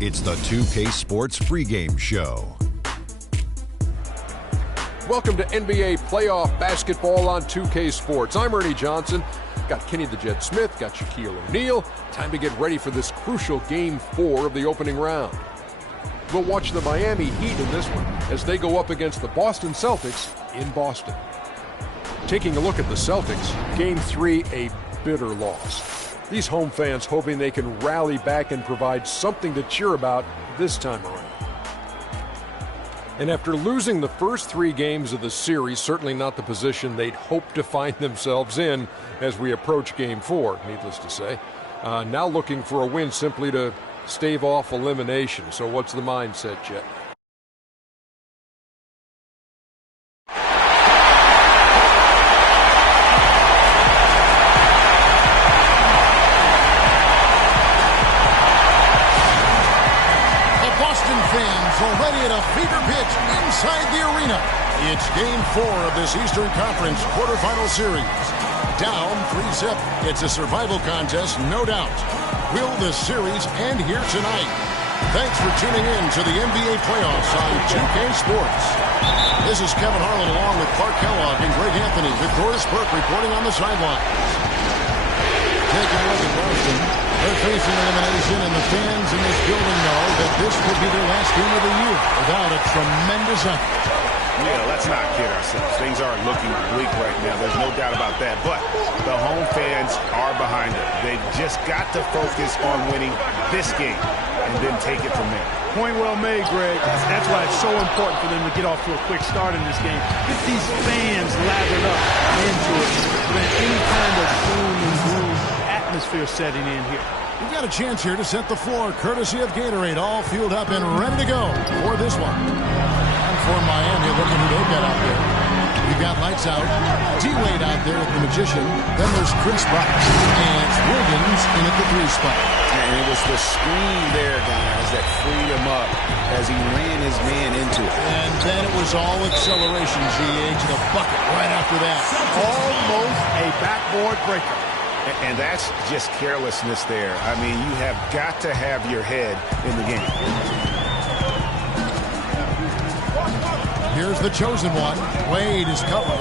It's the 2K Sports pregame show. Welcome to NBA playoff basketball on 2K Sports. I'm Ernie Johnson. Got Kenny the Jet Smith, got Shaquille O'Neal. Time to get ready for this crucial Game 4 of the opening round. We'll watch the Miami Heat in this one as they go up against the Boston Celtics in Boston. Taking a look at the Celtics, Game 3, a bitter loss. These home fans hoping they can rally back and provide something to cheer about this time around. And after losing the first 3 games of the series, certainly not the position they'd hope to find themselves in as we approach Game 4, needless to say. Now looking for a win simply to stave off elimination. So what's the mindset, Jet? Already at a fever pitch inside the arena. It's Game 4 of this Eastern Conference quarterfinal series. Down 3-zip. It's a survival contest, no doubt. Will the series end here tonight? Thanks for tuning in to the NBA playoffs on 2K Sports. This is Kevin Harlan along with Clark Kellogg and Greg Anthony with Doris Burke reporting on the sidelines. Taking a look at Boston. They're facing elimination, and the fans in this building know that this could be their last game of the year without a tremendous effort. Yeah, let's not kid ourselves. Things aren't looking bleak right now. There's no doubt about that. But the home fans are behind them. They've just got to focus on winning this game and then take it from there. Point well made, Greg. That's why it's so important for them to get off to a quick start in this game. Get these fans lathered up into it. Prevent any kind of doom and gloom atmosphere setting in here. We've got a chance here to set the floor, courtesy of Gatorade, all fueled up and ready to go for this one. And for Miami, looking who they've got out there. We've got lights out. D-Wade out there with the Magician. Then there's Chris Bosh. And it's Wiggins in at the 3 spot. And it was the screen there, guys, that freed him up as he ran his man into it. And then it was all acceleration, GH, the bucket right after that. Almost a backboard breaker. And that's just carelessness there. I mean, you have got to have your head in the game. Here's the chosen one. Wade is covering.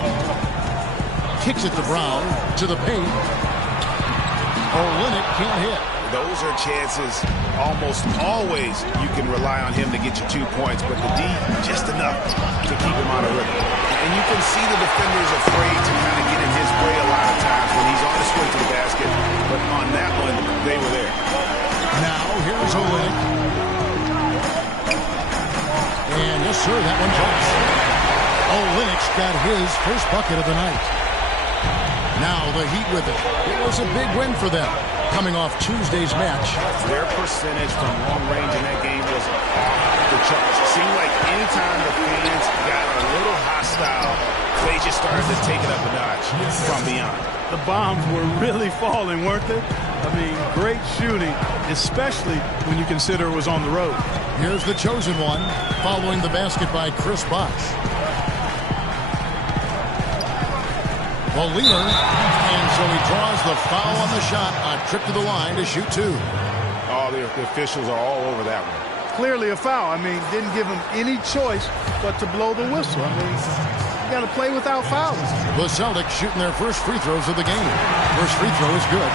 Kicks it to Brown. To the paint. Olynyk can't hit. Those are chances almost always you can rely on him to get you 2 points, but the D, just enough to keep him out of rhythm. And you can see the defenders afraid to kind of get in his way a lot of times when he's on his way to the basket. But on that one, they were there. Now, here's Olynyk. And yes, sir, that one drops. Olynyk's got his first bucket of the night. Now the Heat with it. It was a big win for them, coming off Tuesday's match. Their percentage from long range in that game was off the charts. It seemed like anytime the fans got a little hostile, they just started to take it up a notch from beyond. The bombs were really falling, weren't they? I mean, great shooting, especially when you consider it was on the road. Here's the chosen one, following the basket by Chris Bosh. The leader, and so he draws the foul on the shot, a trip to the line to shoot 2. Oh, the officials are all over that one. Clearly a foul. I mean, didn't give him any choice but to blow the whistle. I mean, you got to play without fouls. The Celtics shooting their first free throws of the game. First free throw is good.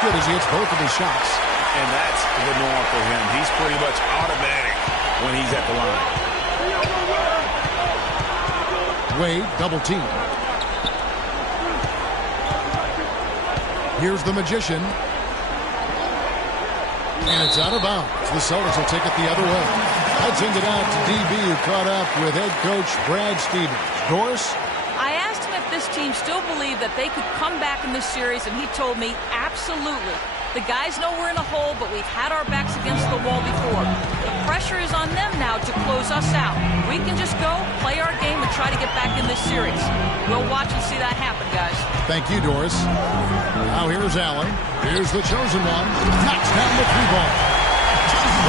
Good as he hits both of his shots. And that's the norm for him. He's pretty much automatic when he's at the line. Wade, double team. Here's the Magician. And it's out of bounds. The Celtics will take it the other way. I'd send it out to DB, who caught up with head coach Brad Stevens. Doris? I asked him if this team still believed that they could come back in this series, and he told me absolutely. The guys know we're in a hole, but we've had our backs against the wall before. The pressure is on them now to close us out. We can just go, play our game, and try to get back in this series. We'll watch and see that happen, guys. Thank you, Doris. Now here's Allen. Here's the chosen one. Knocks down the 3-ball.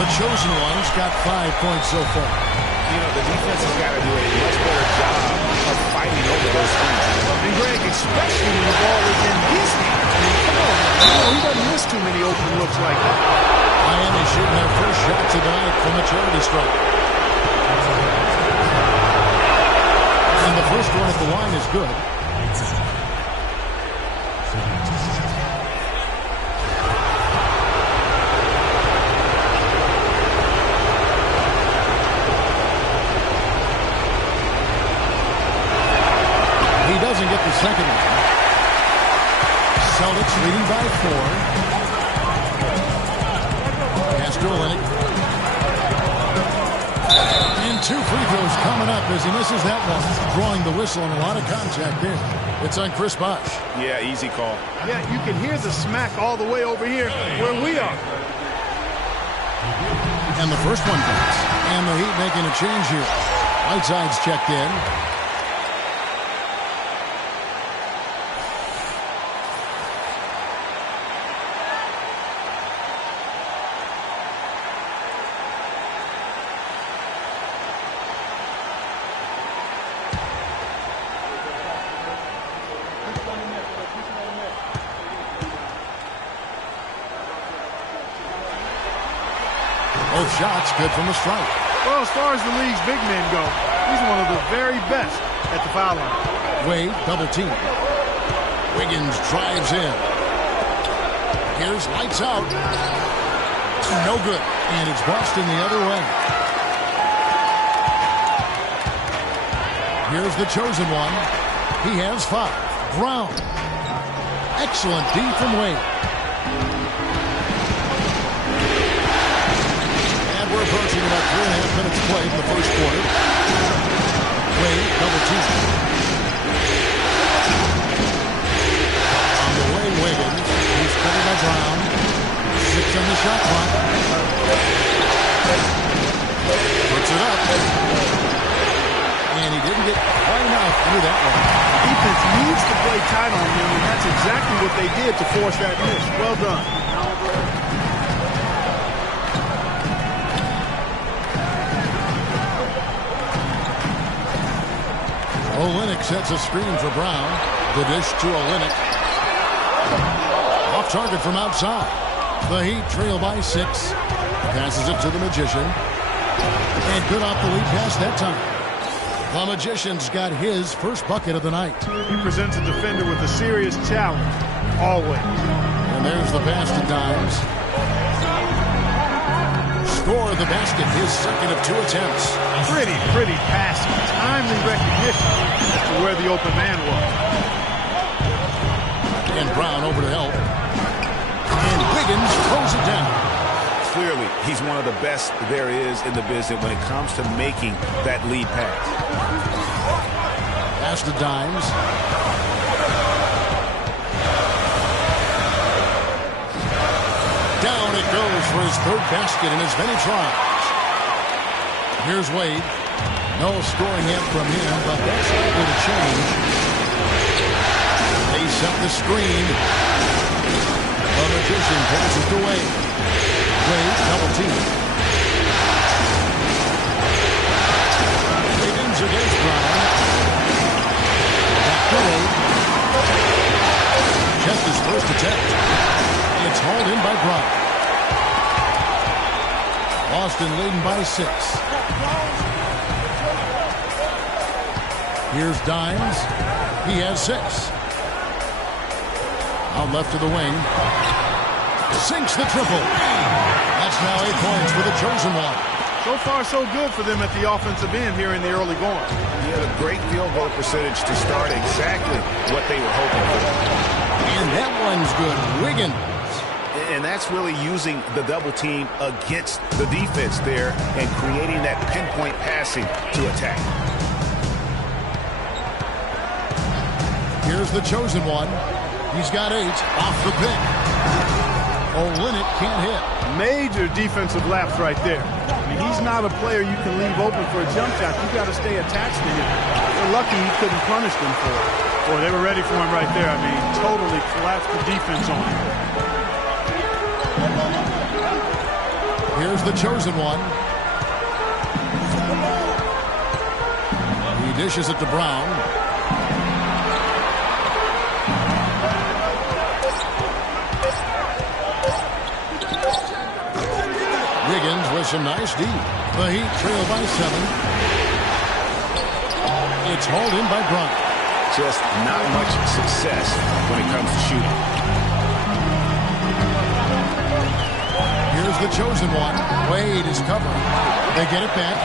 The chosen one's got 5 points so far. You know, the defense has got to do a much better job of fighting over those screens. And Greg, especially when the ball is in his hands. I mean, come on. He doesn't miss too many open looks like that. Miami shooting their first shots of the night from a charity stripe. And the first one at the line is good. He doesn't get the second one. Celtics leading by 4. Pass to Olynyk. And 2 free throws coming up as he misses that one. Drawing the whistle and a lot of contact there. It's on Chris Bosh. Yeah, easy call. Yeah, you can hear the smack all the way over here where we are. And the first one goes. And the Heat making a change here. Whiteside's checked in. Both shots good from the stripe. Well, as far as the league's big men go, he's one of the very best at the foul line. Wade double team. Wiggins drives in. Here's lights out. No good. And it's Boston the other way. Here's the chosen one. He has 5. Brown. Excellent D from Wade. We're approaching about 3.5 minutes played in the first quarter. Wade, double team. On the way, Wiggins. He's covered by Brown. 6 on the shot clock. Puts it up. And he didn't get quite enough to do that one. Defense needs to play tight on him, and that's exactly what they did to force that miss. Well done. Olynyk sets a screen for Brown. The dish to Olynyk. Off target from outside. The Heat trail by 6. Passes it to the Magician. And good off the lead pass that time. The Magician's got his first bucket of the night. He presents a defender with a serious challenge. Always. And there's the pass to Dimes. Score the basket, his second of 2 attempts. Pretty passing. Timely recognition as to where the open man was. And Brown over to help. And Wiggins throws it down. Clearly, he's one of the best there is in the business when it comes to making that lead pass. Pass to Dimes. Down it goes for his 3rd basket in as many tries. Here's Wade. No scoring yet from him, but that's likely to change. They set the screen. The Magician passes to Wade. Wade double team. Wiggins against Brown. Back to Wade. Just his first attempt. It's hauled in by Brown. Boston leading by 6. Here's Dimes. He has 6. Out left to the wing. Sinks the triple. That's now 8 points for the chosen one. So far, so good for them at the offensive end here in the early going. He had a great field goal percentage to start exactly what they were hoping for. And that one's good. Wiggins. And that's really using the double team against the defense there and creating that pinpoint passing to attack. Here's the chosen one. He's got 8 off the pick. Olynyk can't hit. Major defensive lapse right there. I mean, he's not a player you can leave open for a jump shot. You got to stay attached to him. They're lucky he couldn't punish them for it. Boy, they were ready for him right there. I mean, totally collapsed the defense on him. Here's the chosen one. He dishes it to Brown. Wiggins with some nice D. The Heat trail by 7. It's hauled in by Bryant. Just not much success when it comes to shooting. Here's the chosen one. Wade is covering. They get it back.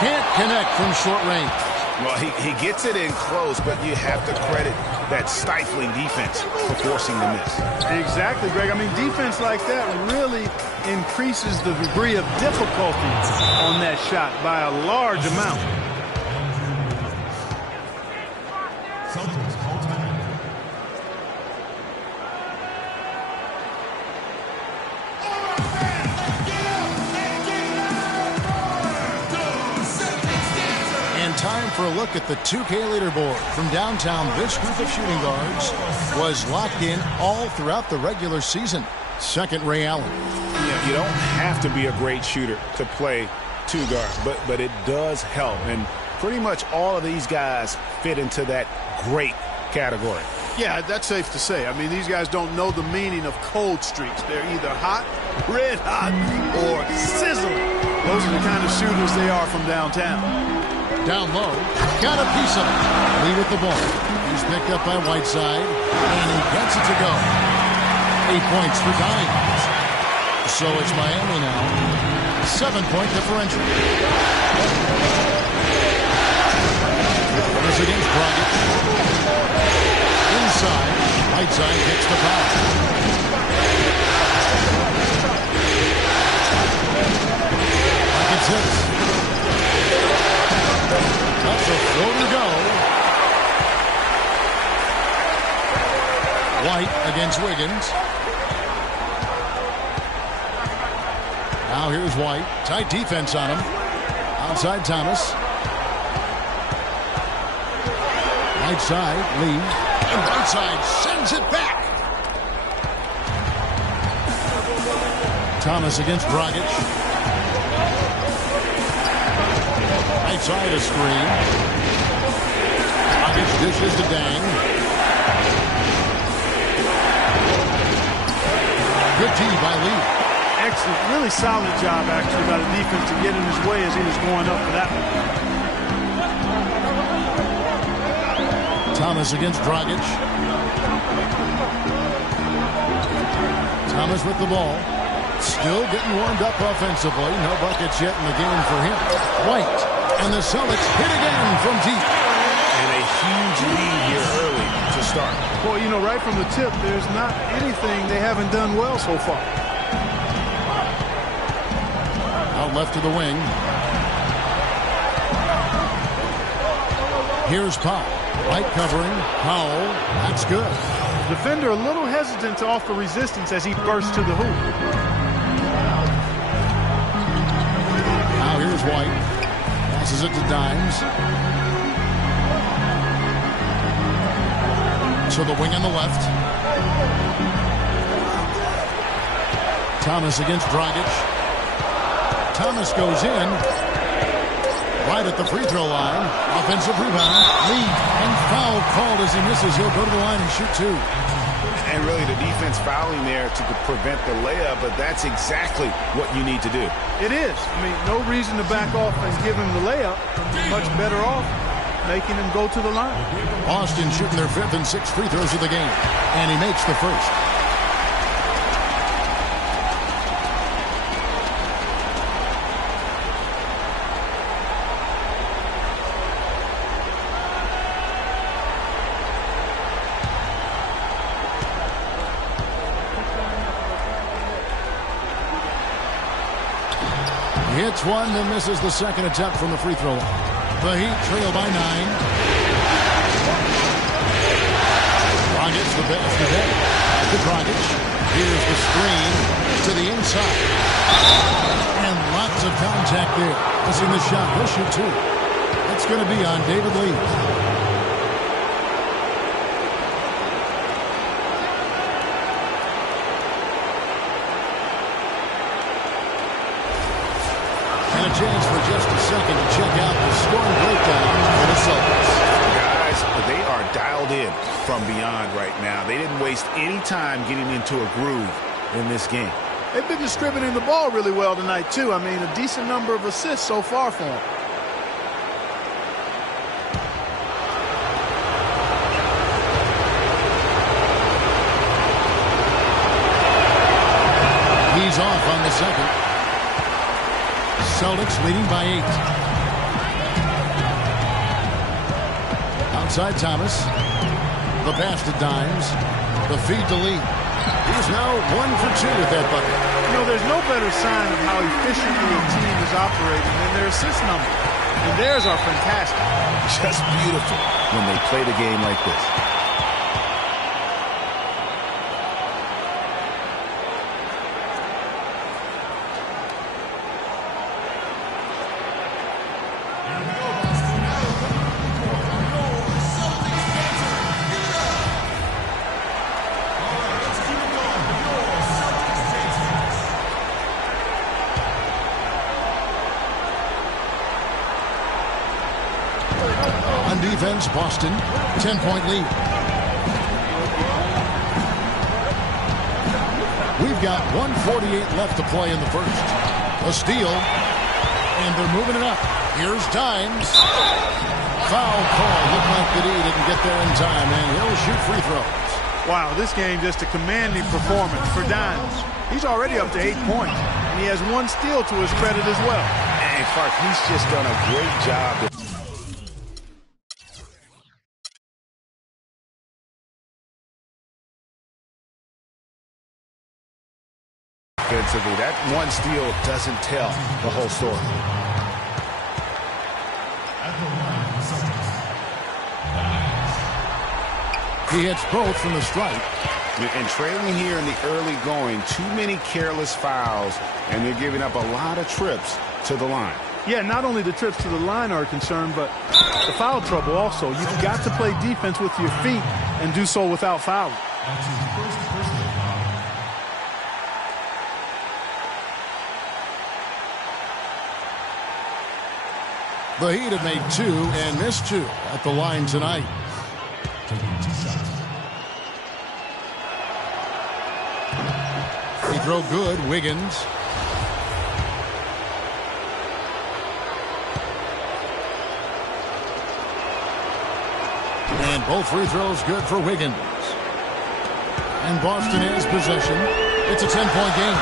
Can't connect from short range. Well, he gets it in close, but you have to credit that stifling defense for forcing the miss. Exactly, Greg. I mean, defense like that really increases the degree of difficulty on that shot by a large amount. Time for a look at the 2K leaderboard. From downtown, this group of shooting guards was locked in all throughout the regular season. Second, Ray Allen. Yeah, you don't have to be a great shooter to play two guard, but it does help. And pretty much all of these guys fit into that great category. Yeah, that's safe to say. I mean, these guys don't know the meaning of cold streaks. They're either hot, red hot, or sizzling. Those are the kind of shooters they are from downtown. Down low, got a piece of it. Lee with the ball. He's picked up by Whiteside, and he gets it to go. 8 points for Dimes. So it's Miami now. 7-point differential. This against Dragic. Inside, Whiteside gets the foul. Dragic hits. That's a floater go. White against Wiggins. Now here's White. Tight defense on him. Outside Thomas. Right side, Lee. And right side sends it back. Thomas against Dragic. Right side a screen. Dragic dishes to Dang. Good tee by Lee. Excellent, really solid job actually by the defense to get in his way as he was going up for that one. Thomas against Dragic. Thomas with the ball. Still getting warmed up offensively. No buckets yet in the game for him. White. And the Celtics hit again from deep. And a huge lead here early to start. Well, you know, right from the tip, there's not anything they haven't done well so far. Out left to the wing. Here's Powell. White covering. Powell. That's good. Defender a little hesitant to offer resistance as he bursts to the hoop. Now here's White. Passes it to Dimes. To the wing on the left. Thomas against Dragic. Thomas goes in. Right at the free throw line. Offensive rebound. Lee. And foul called as he misses. He'll go to the line and shoot two. And really the defense fouling there to prevent the layup, but that's exactly what you need to do. It is. I mean, no reason to back off and give him the layup. Much better off making him go to the line. Boston shooting their 5th and 6th free throws of the game. And he makes the first. Hits one, then misses the second attempt from the free throw line. The Heat trail by 9. Dragic the pass today. To Dragic. Here's the screen to the inside. And lots of contact there. Missing the shot. He'll shoot two. That's going to be on David Lee. And a chance for just a second to check out the scoring breakdown for the Celtics. Guys, they are dialed in from beyond right now. They didn't waste any time getting into a groove in this game. They've been distributing the ball really well tonight, too. I mean, a decent number of assists so far for them. He's off on the second. Celtics leading by 8. Outside Thomas. The pass to Dimes. The feed to Lee. He's now 1 for 2 with that bucket. You know, there's no better sign of how efficiently a team is operating than their assist number. And theirs are fantastic. Just beautiful when they play the game like this. On defense, Boston, 10-point lead. We've got 1:48 left to play in the first. A steal, and they're moving it up. Here's Dimes. Foul call. Looked like that he didn't get there in time, and he'll shoot free throws. Wow, this game just a commanding performance for Dimes. He's already up to 8 points, and he has 1 steal to his credit as well. And Clark, he's just done a great job. Defensively, that 1 steal doesn't tell the whole story. He hits both from the stripe. And trailing here in the early going, too many careless fouls, and they're giving up a lot of trips to the line. Yeah, not only the trips to the line are a concern, but the foul trouble also. You've got to play defense with your feet and do so without fouling. The Heat have made 2 and missed 2 at the line tonight. Free throw good, Wiggins. And both free throws good for Wiggins. And Boston has possession. It's a 10-point game.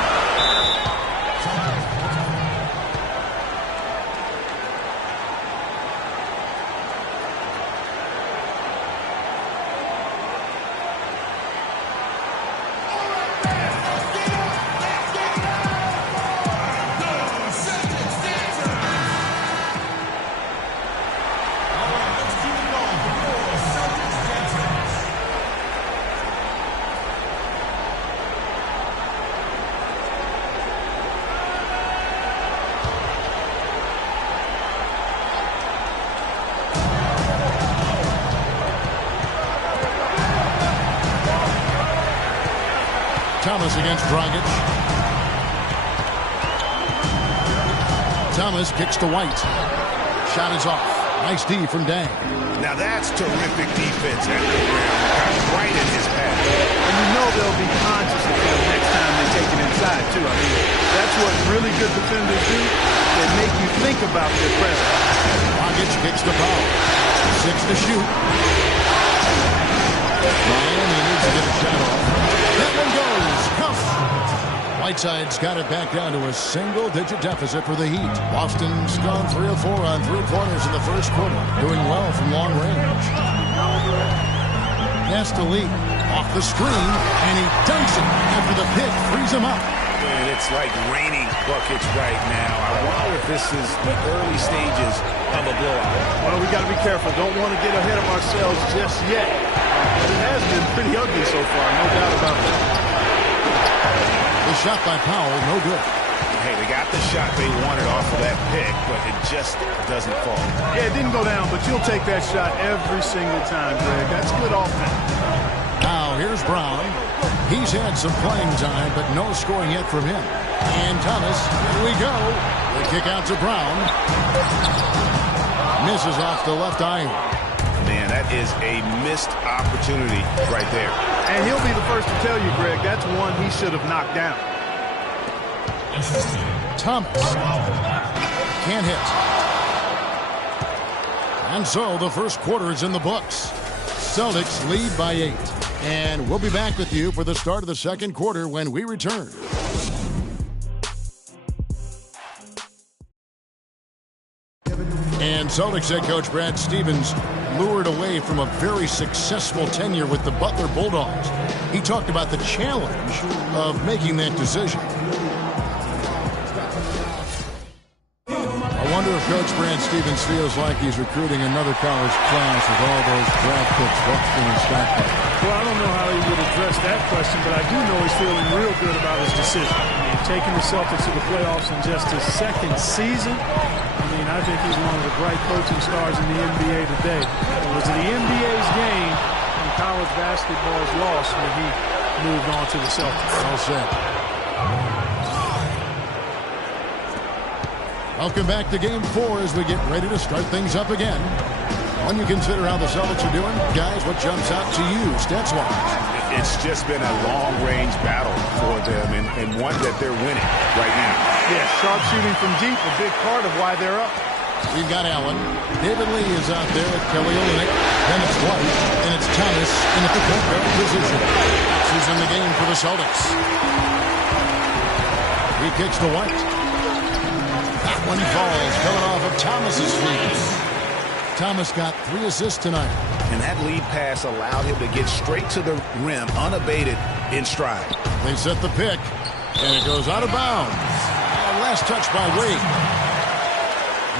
Thomas against Dragic. Thomas kicks to White. Shot is off. Nice D from Dang. Now that's terrific defense. Right in his path. And you know they'll be conscious of him next time they take it inside, too. I mean, that's what really good defenders do. They make you think about their presence. Dragic kicks the foul. 6 to shoot. Miami needs to get a shot off. That one goes. Count. Whiteside's got it back down to a single-digit deficit for the Heat. Boston's gone 3 of 4 on 3-pointers in the first quarter, doing well from long range. Pass to Lee. Off the screen, and he dunks it after the pick frees him up. And it's like raining buckets right now. I wonder if this is the early stages of a blowout. Well, we got to be careful. Don't want to get ahead of ourselves just yet. But it has been pretty ugly so far, no doubt about that. The shot by Powell, no good. Hey, they got the shot they wanted off of that pick, but it just doesn't fall. Yeah, it didn't go down, but you'll take that shot every single time, Greg. That's good offense. Now, here's Brown. He's had some playing time, but no scoring yet from him. And Thomas, here we go. The kick out to Brown. Misses off the left eye. Man, that is a missed opportunity right there. And he'll be the first to tell you, Greg, that's one he should have knocked down. Thomas. Can't hit. And so the first quarter is in the books. Celtics lead by 8. And we'll be back with you for the start of the second quarter when we return. And Celtics head coach Brad Stevens lured away from a very successful tenure with the Butler Bulldogs. He talked about the challenge of making that decision. I wonder if Coach Brad Stevens feels like he's recruiting another college class with all those draft picks, Buxton and Stockton. Well, I don't know how he would address that question, but I do know he's feeling real good about his decision. I mean, taking the Celtics to the playoffs in just his second season, I think he's one of the bright coaching stars in the NBA today. It was the NBA's game and college basketball's loss when he moved on to the Celtics. Well said. Welcome back to Game 4 as we get ready to start things up again. When you consider how the Celtics are doing, guys, what jumps out to you, stats-wise? It's just been a long-range battle for them and one that they're winning right now. Yeah, sharp shooting from deep, a big part of why they're up. We've got Allen. David Lee is out there at Kelly Olynyk. Then it's White, and it's Thomas in the point guard position. He's in the game for the Celtics. He kicks to White. That one falls, coming off of Thomas's feet. Thomas got 3 assists tonight. And that lead pass allowed him to get straight to the rim, unabated, in stride. They set the pick, and it goes out of bounds. Last touch by Wade.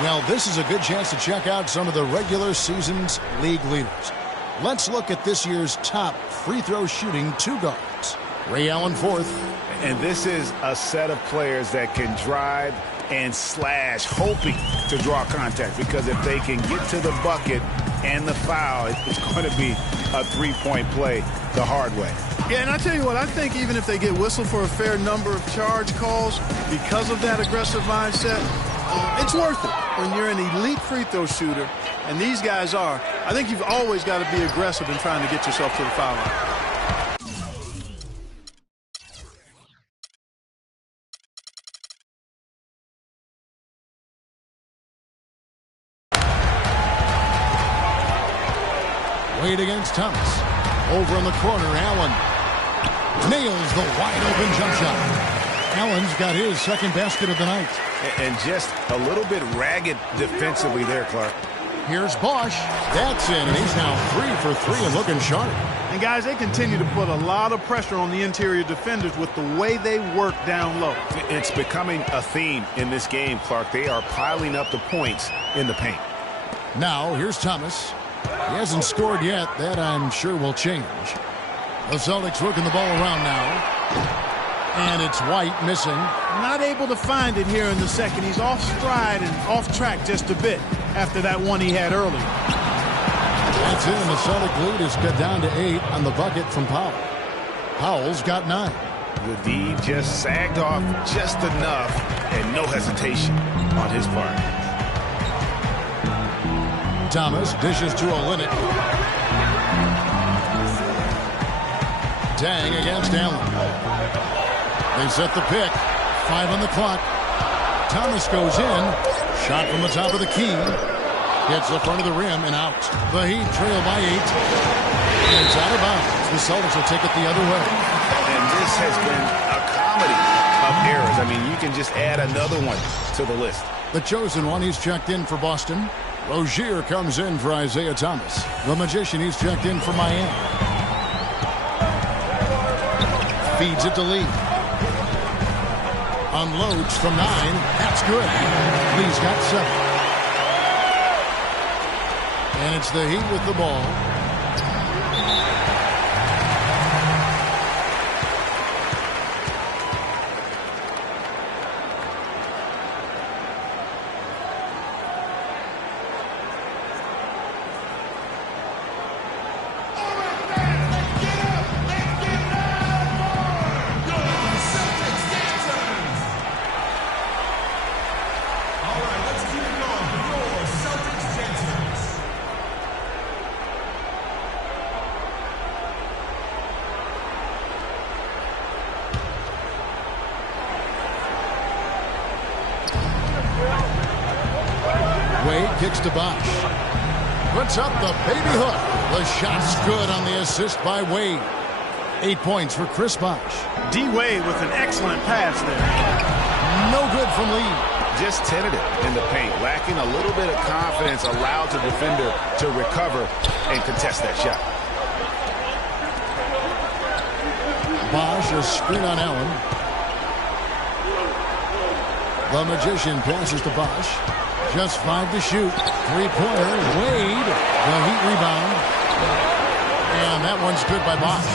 Well, this is a good chance to check out some of the regular season's league leaders. Let's look at this year's top free throw shooting 2 guards. Ray Allen 4th. And this is a set of players that can drive and slash, hoping to draw contact, because if they can get to the bucket and the foul, it's going to be a three-point play the hard way. Yeah, and I tell you what, I think even if they get whistled for a fair number of charge calls because of that aggressive mindset, it's worth it when you're an elite free throw shooter, and these guys are. I think you've always got to be aggressive in trying to get yourself to the foul line. Wade against Thomas. Over in the corner, Allen nails the wide-open jump shot. Allen's got his second basket of the night. And just a little bit ragged defensively there, Clark. Here's Bosch. That's in, and he's now 3 for 3 and looking sharp. And, guys, they continue to put a lot of pressure on the interior defenders with the way they work down low. It's becoming a theme in this game, Clark. They are piling up the points in the paint. Now, here's Thomas. He hasn't scored yet. That, I'm sure, will change. The Celtics working the ball around now. And it's White missing. Not able to find it here in the second. He's off stride and off track just a bit after that one he had earlier. That's it, and the Celtic lead is cut down to 8 on the bucket from Powell. Powell's got 9. The D just sagged off just enough, and no hesitation on his part. Thomas dishes to Olynyk. Dang against Allen. They set the pick. 5 on the clock. Thomas goes in. Shot from the top of the key. Hits the front of the rim and out. The Heat trail by 8. And it's out of bounds. The Celtics will take it the other way. And this has been a comedy of errors. I mean, you can just add another one to the list. The chosen one, he's checked in for Boston. Rozier comes in for Isaiah Thomas. The Magician, he's checked in for Miami. Feeds it to Lee. Unloads from 9. That's good. Lee's got 7. And it's the Heat with the ball. Wade kicks to Bosch. Puts up the baby hook. The shot's good on the assist by Wade. 8 points for Chris Bosch. D. Wade with an excellent pass there. No good from Lee. Just tentative in the paint, lacking a little bit of confidence, allowed the defender to recover and contest that shot. Bosch, a screen on Allen. The Magician passes to Bosch. Just 5 to shoot. Three-pointer. Wade. The Heat rebound. And that one's good by Bosch.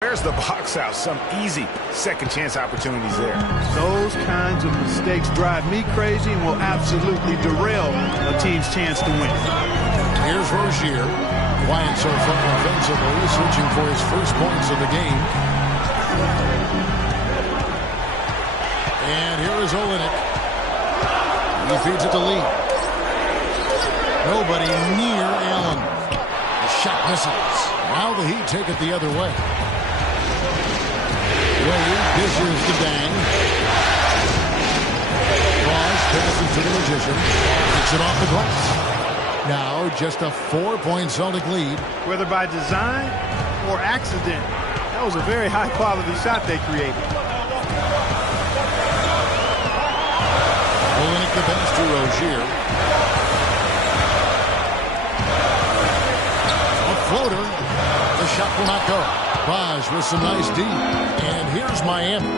There's the box out. Some easy second chance opportunities there. Those kinds of mistakes drive me crazy and will absolutely derail a team's chance to win. Here's Rozier. Quiet so far offensively, searching for his first points of the game. And here is Olenek. He feeds it to Lee. Nobody near Allen. The shot misses. Now the Heat take it the other way. Wade dishes to Dang. Bosch passes to the Magician. Gets it off the glass. Now just a 4-point Celtic lead. Whether by design or accident, that was a very high-quality shot they created. Olenek the pass to Rozier. A floater. The shot will not go. Bosch with some nice D. And here's Miami.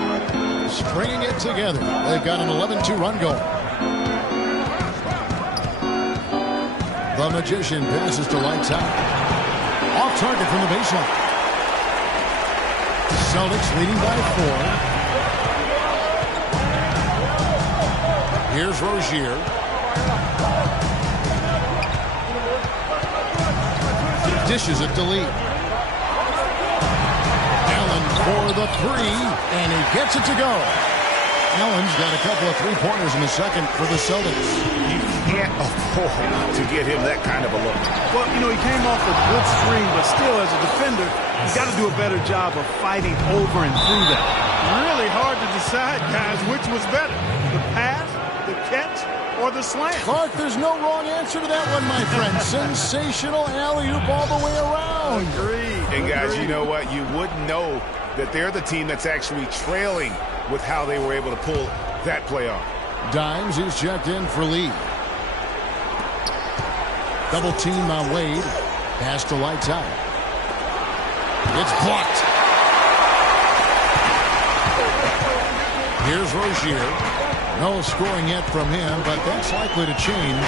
Stringing it together. They've got an 11-2 run going. The Magician passes to lights out. Off target from the baseline. Celtics leading by 4. Here's Rozier. Dishes it to Lee. Allen for the 3, and he gets it to go. Allen's got a couple of three-pointers in the second for the Celtics. You can't afford to get him that kind of a look. Well, you know, he came off a good screen, but still, as a defender, he's got to do a better job of fighting over and through that. Really hard to decide, guys, which was better, the pass, the catch, or the slam. Clark, there's no wrong answer to that one, my friend. Sensational alley-oop all the way around. Agreed. And guys, you know what? You wouldn't know that they're the team that's actually trailing with how they were able to pull that play off. Dimes is checked in for Lee. Double team on Wade. Pass to lights out. It's blocked. Here's Rozier. No scoring yet from him, but that's likely to change.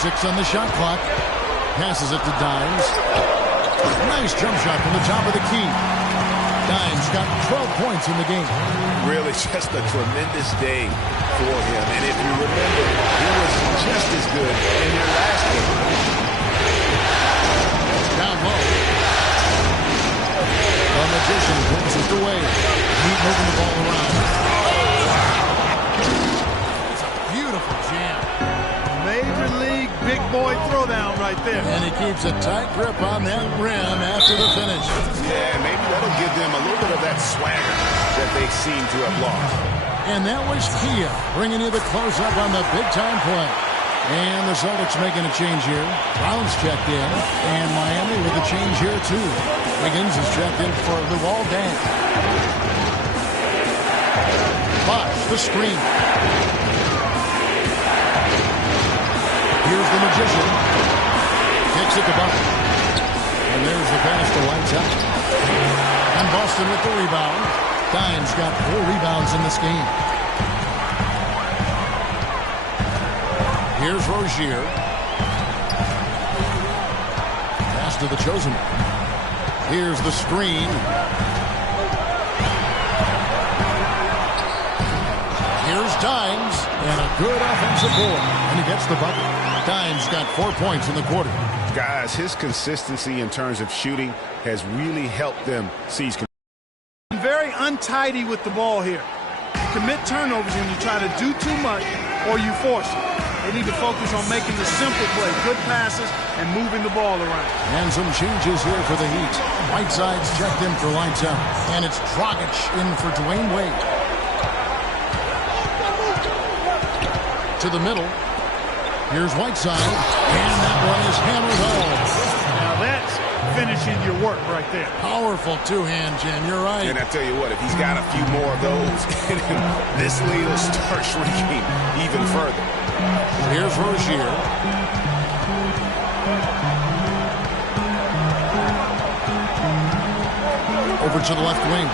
Six on the shot clock. Passes it to Dimes. Nice jump shot from the top of the key. Dimes got 12 points in the game. Really just a tremendous day for him. And if you remember, he was just as good in their last game. Down low. The Magician passes to Wade. Heat moving the ball around. It's a beautiful jam. Major league big boy throwdown right there. And he keeps a tight grip on that rim after the finish. Yeah, maybe that'll give them a little bit of that swagger that they seem to have lost. And that was Kia bringing you the close-up on the big-time play. And the Celtics making a change here. Brown's checked in. And Miami with a change here, too. Higgins is checked in for Luol Deng. Bosch, the screen. Here's the Magician. Kicks it to Bosch. And there's the pass to lights out. And Boston with the rebound. Dimes got 4 rebounds in this game. Here's Rozier. Pass to the chosen. Here's the screen. Here's Dimes. And a good offensive board. And he gets the bucket. Dimes got 4 points in the quarter. Guys, his consistency in terms of shooting has really helped them seize control. Very untidy with the ball here. You commit turnovers when you try to do too much or you force it. They need to focus on making the simple play, good passes, and moving the ball around. And some changes here for the Heat. Whiteside's checked in for lights out. And it's Dragic in for Dwayne Wade. To the middle. Here's Whiteside. And that one is hammered home. Now that's finishing your work right there. Powerful two-hand jam. You're right. And I tell you what, if he's got a few more of those, this lead will start shrinking even further. Here's Rozier. Over to the left wing.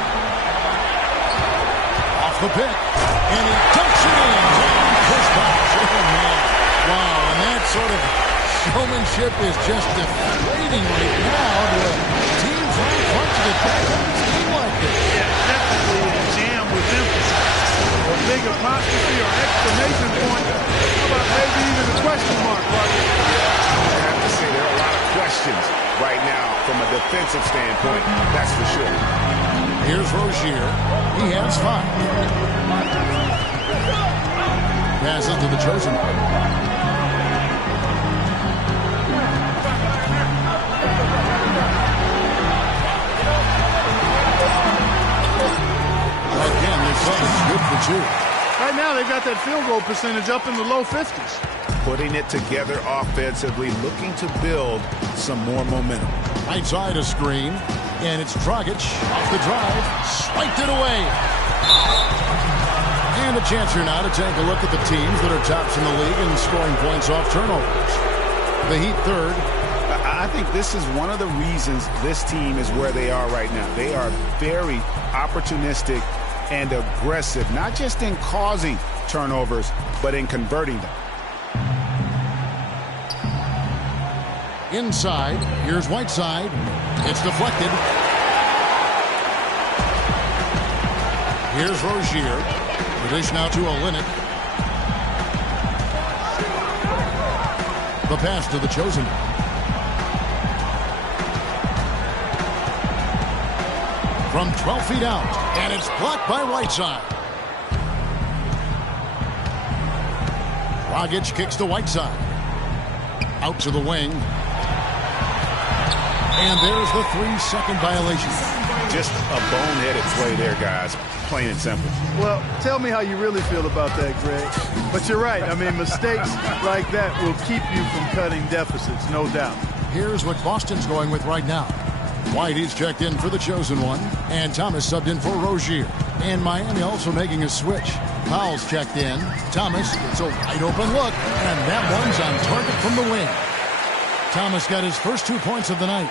Off the pick. And he dunks it in. Push box. Oh, man. Wow, and that sort of showmanship is just deflating right now to teams right front to get back on this team like this. Yeah, definitely a jam with emphasis. A big apostrophe or exclamation point. How about maybe even a question mark, Mark? I have to say there are a lot of questions right now from a defensive standpoint, that's for sure. Here's Rozier. He has 5. Pass it to the chosen one. Again, this is good for 2. Right now, they've got that field goal percentage up in the low 50s. Putting it together offensively, looking to build some more momentum. Right side a screen, and it's Dragic off the drive, swiped it away. And a chance here now to take a look at the teams that are tops in the league in scoring points off turnovers. The Heat third. I think this is one of the reasons this team is where they are right now. They are very opportunistic and aggressive, not just in causing turnovers, but in converting them. Inside, here's Whiteside. It's deflected. Here's Rozier. The dish now to Olynyk. The pass to the chosen. From 12 feet out, and it's blocked by Whiteside. Dragic kicks to Whiteside. Out to the wing. And there's the 3-second violation. Just a boneheaded play there, guys. Plain and simple. Well, tell me how you really feel about that, Greg. But you're right. I mean, mistakes like that will keep you from cutting deficits, no doubt. Here's what Boston's going with right now. Whitey's checked in for the chosen one, and Thomas subbed in for Rozier. And Miami also making a switch. Powell's checked in. Thomas gets a wide open look, and that one's on target from the wing. Thomas got his first 2 points of the night.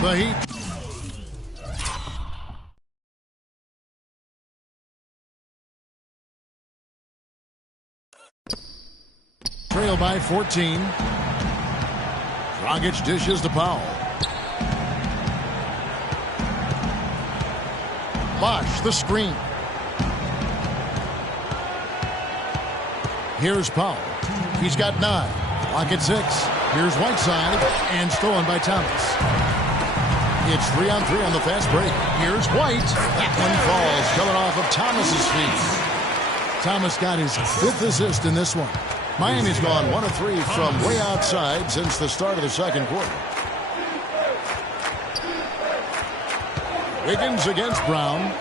The Heat. Trail by 14. Dragic dishes to Powell. Bosh, the screen. Here's Powell. He's got 9. Clock at 6. Here's Whiteside, and stolen by Thomas. It's 3-on-3 on the fast break. Here's White. That one falls, coming off of Thomas's feet. Thomas got his 5th assist in this one. Miami's gone 1 of 3 from way outside since the start of the second quarter. Wiggins against Brown.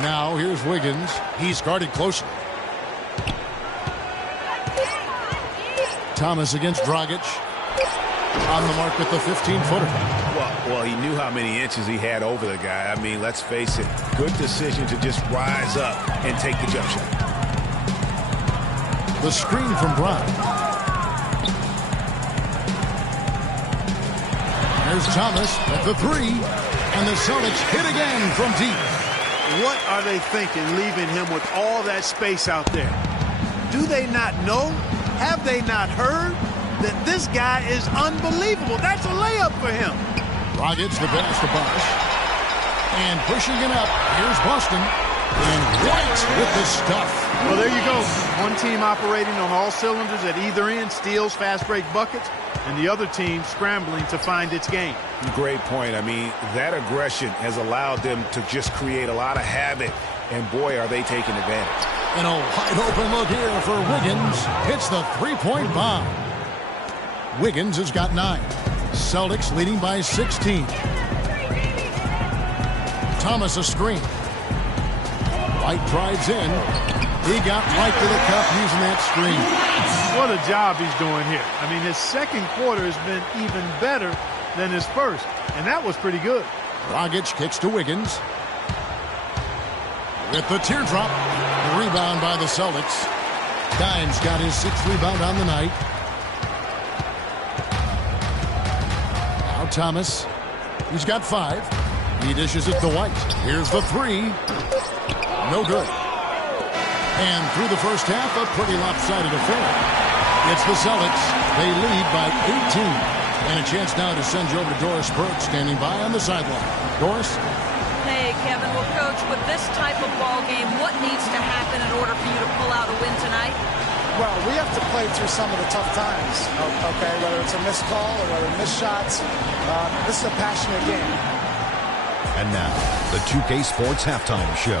Now here's Wiggins. He's guarded closely. Thomas against Dragic. On the mark with the 15-footer. Well, he knew how many inches he had over the guy. I mean, let's face it. Good decision to just rise up and take the jump shot. The screen from Brown. There's Thomas at the three. And the Celtics hit again from deep. What are they thinking, leaving him with all that space out there? Do they not know? Have they not heard that this guy is unbelievable? That's a layup for him. Rockets the pass to Bosh. And pushing it up, here's Boston. And White with the stuff. Well, there you go. One team operating on all cylinders at either end, steals, fast break buckets, and the other team scrambling to find its game. Great point. I mean, that aggression has allowed them to just create a lot of havoc, and boy, are they taking advantage. And a wide open look here for Wiggins. Hits the three-point bomb. Wiggins has got 9. Celtics leading by 16. Thomas a screen. White drives in. He got right to the cup using that screen. What a job he's doing here. I mean, his second quarter has been even better than his first, and that was pretty good. Dragic kicks to Wiggins. With the teardrop, the rebound by the Celtics. Dimes got his 6th rebound on the night. Now Thomas. He's got 5. He dishes it to White. Here's the 3. No good. And through the first half, a pretty lopsided affair. It's the Celtics. They lead by 18. And a chance now to send you over to Doris Burke, standing by on the sideline. Doris? Hey, Kevin. Well, Coach, with this type of ball game, what needs to happen in order for you to pull out a win tonight? Well, we have to play through some of the tough times, okay, whether it's a missed call or whether missed shots. This is a passionate game. And now, the 2K Sports Halftime Show.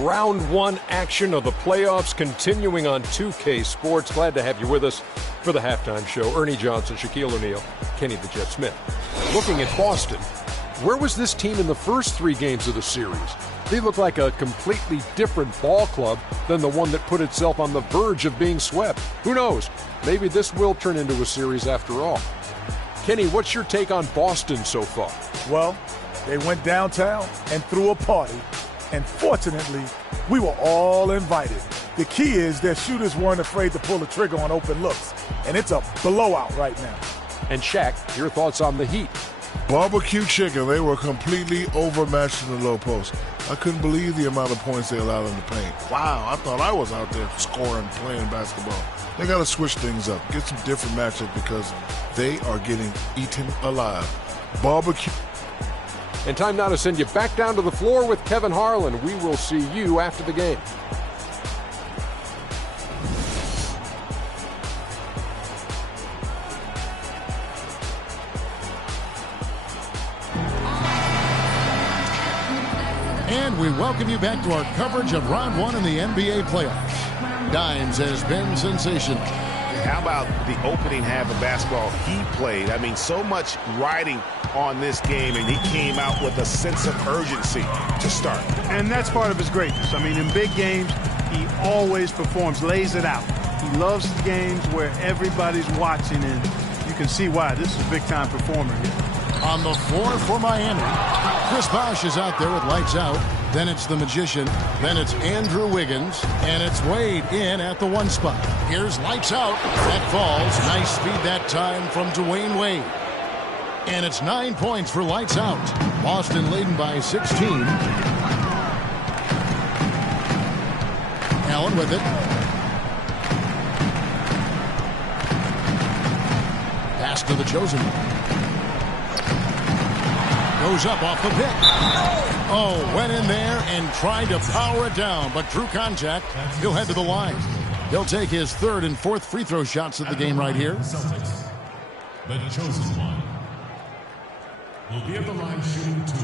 Round 1 action of the playoffs continuing on 2K Sports. Glad to have you with us for the halftime show. Ernie Johnson, Shaquille O'Neal, Kenny the Jet Smith. Looking at Boston, where was this team in the first 3 games of the series? They look like a completely different ball club than the one that put itself on the verge of being swept. Who knows? Maybe this will turn into a series after all. Kenny, what's your take on Boston so far? Well, they went downtown and threw a party. And fortunately, we were all invited. The key is their shooters weren't afraid to pull the trigger on open looks. And it's a blowout right now. And Shaq, your thoughts on the Heat? Barbecue chicken. They were completely overmatched in the low post. I couldn't believe the amount of points they allowed in the paint. Wow, I thought I was out there scoring, playing basketball. They got to switch things up, get some different matchup because they are getting eaten alive. Barbecue. And time now to send you back down to the floor with Kevin Harlan. We will see you after the game. And we welcome you back to our coverage of Round 1 in the NBA playoffs. Dimes has been sensational. How about the opening half of basketball he played? I mean, so much riding on this game, and he came out with a sense of urgency to start. And that's part of his greatness. I mean, in big games, he always performs, lays it out. He loves the games where everybody's watching, and you can see why. This is a big-time performer here. On the floor for Miami, Chris Bosh is out there with lights out. Then it's the Magician. Then it's Andrew Wiggins. And it's Wade in at the 1 spot. Here's lights out. That falls. Nice speed that time from Dwayne Wade. And it's 9 points for lights out. Boston leading by 16. Allen with it. Pass to the chosen one. Goes up off the pick. Oh, went in there and tried to power it down, but drew contact. He'll head to the line. He'll take his 3rd and 4th free throw shots of the game right here. Celtics, the chosen one, will be at the line shooting 2.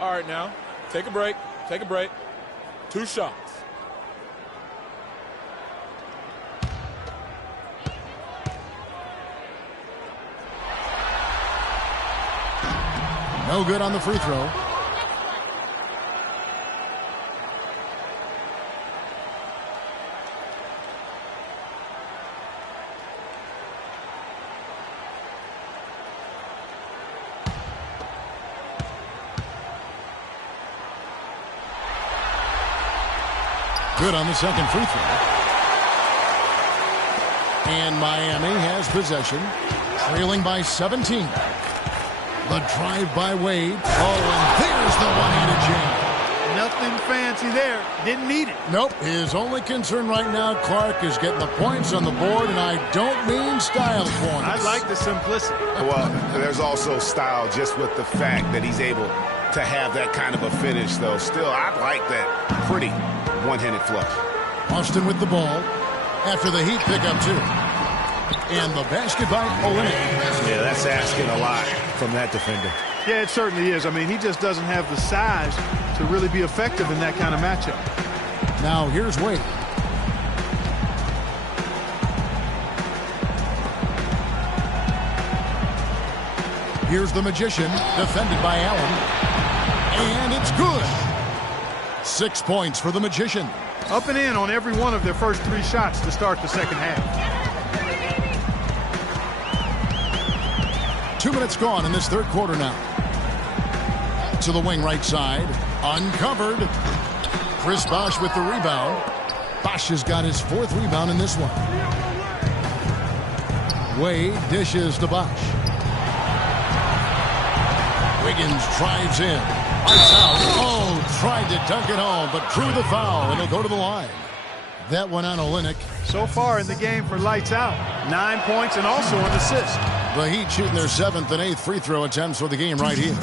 All right, now, take a break. Take a break. 2 shots. No good on the free throw. good on the second free throw. And Miami has possession, trailing by 17. The drive by Wade. Oh, and there's the one-handed jam. Nothing fancy there. Didn't need it. Nope. His only concern right now, Clark, is getting the points on the board, and I don't mean style points. I like the simplicity. Well, there's also style just with the fact that he's able to have that kind of a finish, though. Still, I like that pretty one-handed flush. Austin with the ball after the Heat pick up 2. And the basket by Olynyk. Yeah, that's asking a lot from that defender. Yeah, it certainly is. I mean, he just doesn't have the size to really be effective in that kind of matchup. Now here's Wade. Here's the Magician, defended by Allen. And it's good. 6 points for the Magician. Up and in on every one of their first 3 shots to start the second half. 2 minutes gone in this third quarter now. To the wing right side. Uncovered. Chris Bosh with the rebound. Bosh has got his 4th rebound in this one. Wade dishes to Bosh. Wiggins drives in. Lights out. Oh, tried to dunk it home, but drew the foul, and he'll go to the line. That one on Olynyk. So far in the game for lights out. 9 points and also an assist. The Heat shooting their 7th and 8th free throw attempts for the game right here.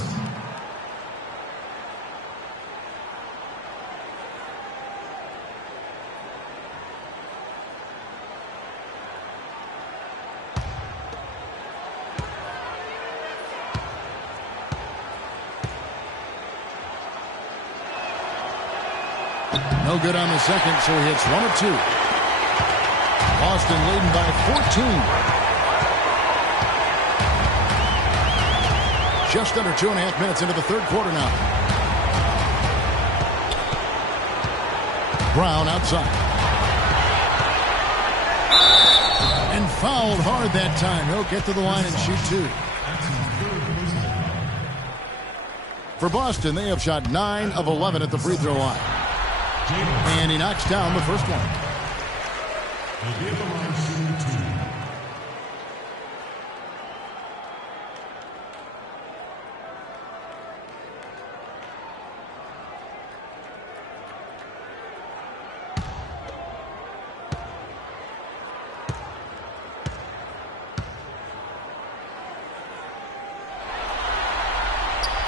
No good on the second, so he hits 1 of 2. Boston leading by 14. Just under 2.5 minutes into the third quarter now. Brown outside. And fouled hard that time. He'll get to the line and shoot 2. For Boston, they have shot 9 of 11 at the free throw line. And he knocks down the first one.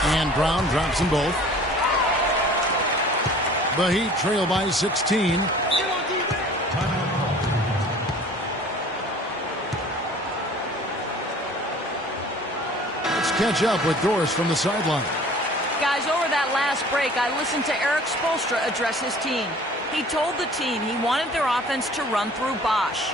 And Brown drops them both. The Heat trail by 16. Let's catch up with Doris from the sideline. Guys, over that last break, I listened to Eric Spoelstra address his team. He told the team he wanted their offense to run through Bosh.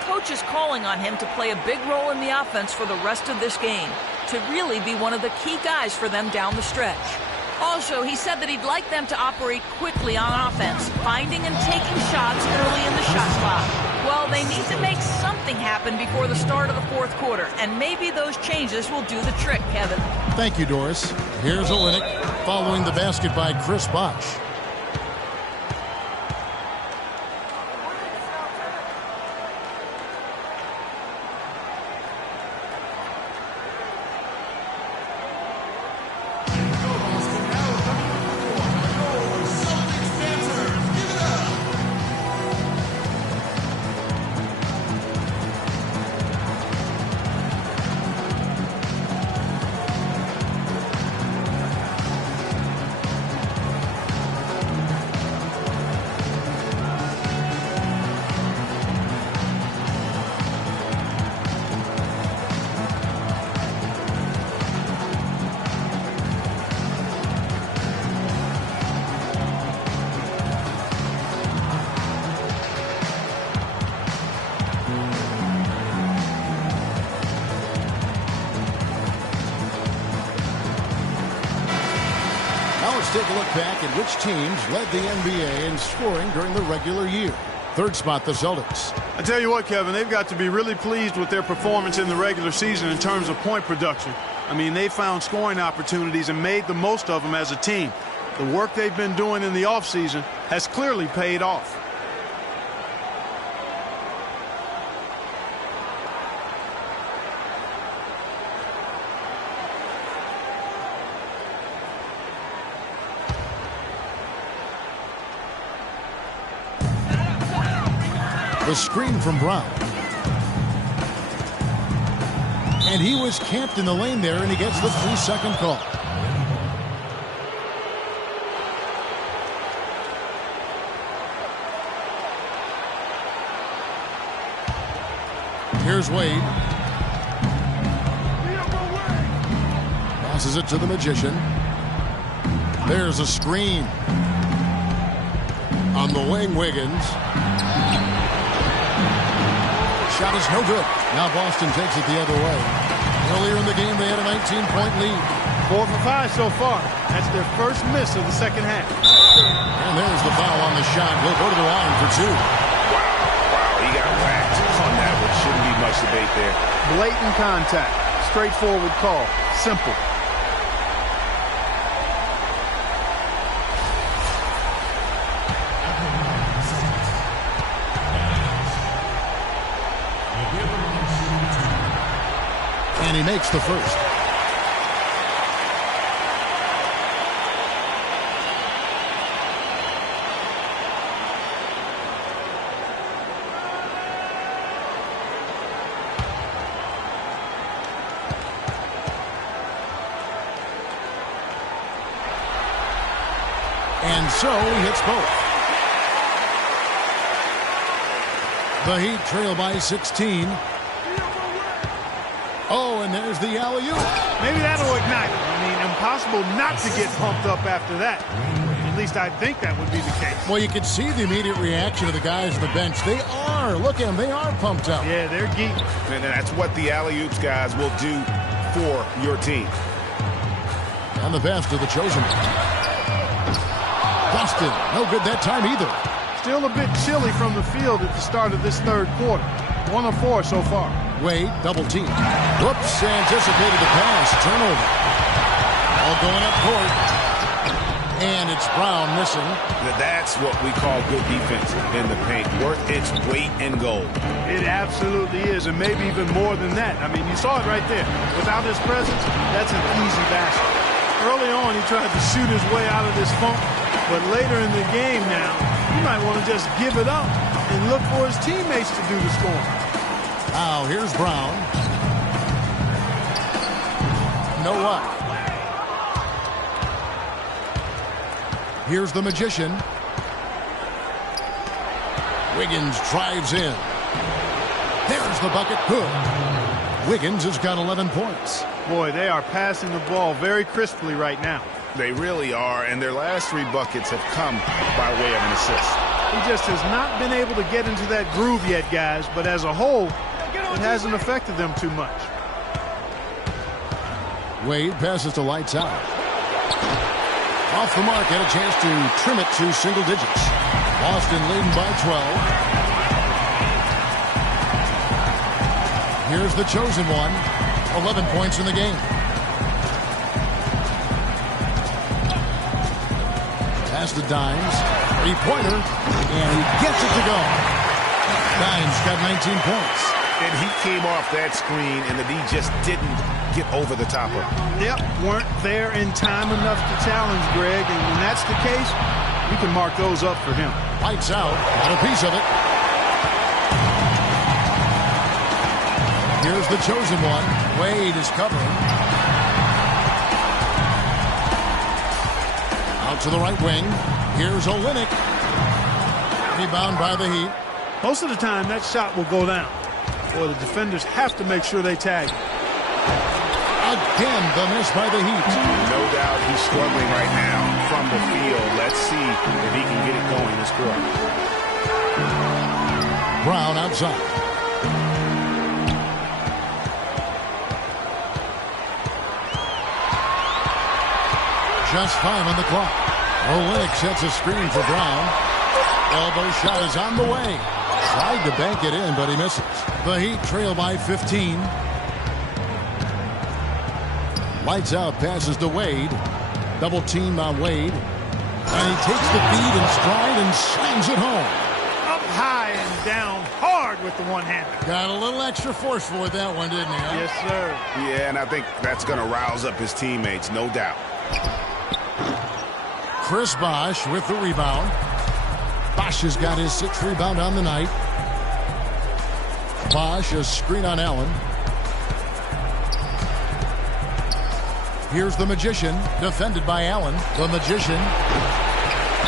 Coach is calling on him to play a big role in the offense for the rest of this game, to really be one of the key guys for them down the stretch. Also, he said that he'd like them to operate quickly on offense, finding and taking shots early in the shot clock. Well, they need to make something happen before the start of the fourth quarter, and maybe those changes will do the trick, Kevin. Thank you, Doris. Here's Olynyk following the basket by Chris Bosh. Take a look back at which teams led the NBA in scoring during the regular year. Third spot, the Celtics. I tell you what, Kevin, they've got to be really pleased with their performance in the regular season in terms of point production. I mean, they found scoring opportunities and made the most of them as a team. The work they've been doing in the offseason has clearly paid off. The screen from Brown. And he was camped in the lane there, and he gets the 3-second call. Here's Wade. Passes it to the Magician. There's a screen. On the wing, Wiggins. Shot is no good. Now Boston takes it the other way. Earlier in the game, they had a 19-point lead. 4 for 5 so far. That's their first miss of the second half. And there's the foul on the shot. He'll go to the line for 2. Wow, he got whacked on that one. Shouldn't be much debate there. Blatant contact. Straightforward call. Simple. And he makes the first. And so he hits both. The Heat trail by 16. Oh, and there's the alley-oop. Maybe that'll ignite him. I mean, impossible not to get pumped up after that. At least I think that would be the case. Well, you can see the immediate reaction of the guys on the bench. They are. Look at them. They are pumped up. Yeah, they're geeked. And that's what the alley-oops guys will do for your team. On the pass to the chosen. Boston, no good that time either. Still a bit chilly from the field at the start of this third quarter. 1 of 4 so far. Wade, double team. Whoops, anticipated the pass. Turnover. All going up court. And it's Brown missing. That's what we call good defense in the paint. Worth its weight in gold. It absolutely is, and maybe even more than that. I mean, you saw it right there. Without his presence, that's an easy basket. Early on, he tried to shoot his way out of this funk, but later in the game now, he might want to just give it up and look for his teammates to do the scoring. Now, here's Brown. No luck. Here's the Magician. Wiggins drives in. There's the bucket. Good. Wiggins has got 11 points. Boy, they are passing the ball very crisply right now. They really are, and their last 3 buckets have come by way of an assist. He just has not been able to get into that groove yet, guys, but as a whole, it hasn't affected them too much. Wade passes to Lights Out. Off the mark, had a chance to trim it to single digits. Boston leading by 12. Here's the chosen one. 11 points in the game. Pass to Dimes. 3-pointer. And he gets it to go. Dimes got 19 points. And he came off that screen, and the D just didn't get over the top of it. Yep, weren't there in time enough to challenge Greg, and when that's the case, you can mark those up for him. Lights out, got a piece of it. Here's the chosen one. Wade is covering. Out to the right wing. Here's Olynyk. Rebound by the Heat. Most of the time, that shot will go down. Boy, the defenders have to make sure they tag him. Again, the miss by the Heat. No doubt he's struggling right now from the field. Let's see if he can get it going this quarter. Brown outside. Just 5 on the clock. Olynyk sets a screen for Brown. Elbow shot is on the way. Tried to bank it in, but he misses. The Heat trail by 15. Lights out, passes to Wade. Double team on Wade. And he takes the feed in stride and slams it home. Up high and down hard with the one-hander. Got a little extra forceful with that one, didn't he? Huh? Yes, sir. Yeah, and I think that's going to rouse up his teammates, no doubt. Chris Bosh with the rebound. Bosh has got his 6th rebound on the night. Bosh, a screen on Allen. Here's the Magician, defended by Allen. The Magician.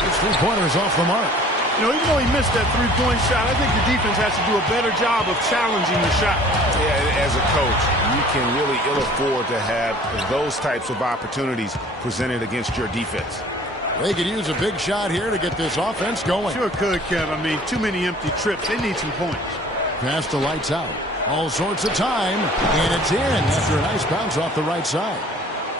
His 3-pointers off the mark. You know, even though he missed that 3-point shot, I think the defense has to do a better job of challenging the shot. Yeah, as a coach, you can really ill afford to have those types of opportunities presented against your defense. They could use a big shot here to get this offense going. Sure could, Kev. I mean, too many empty trips. They need some points. Pass to Lights Out. All sorts of time, and it's in after a nice bounce off the right side.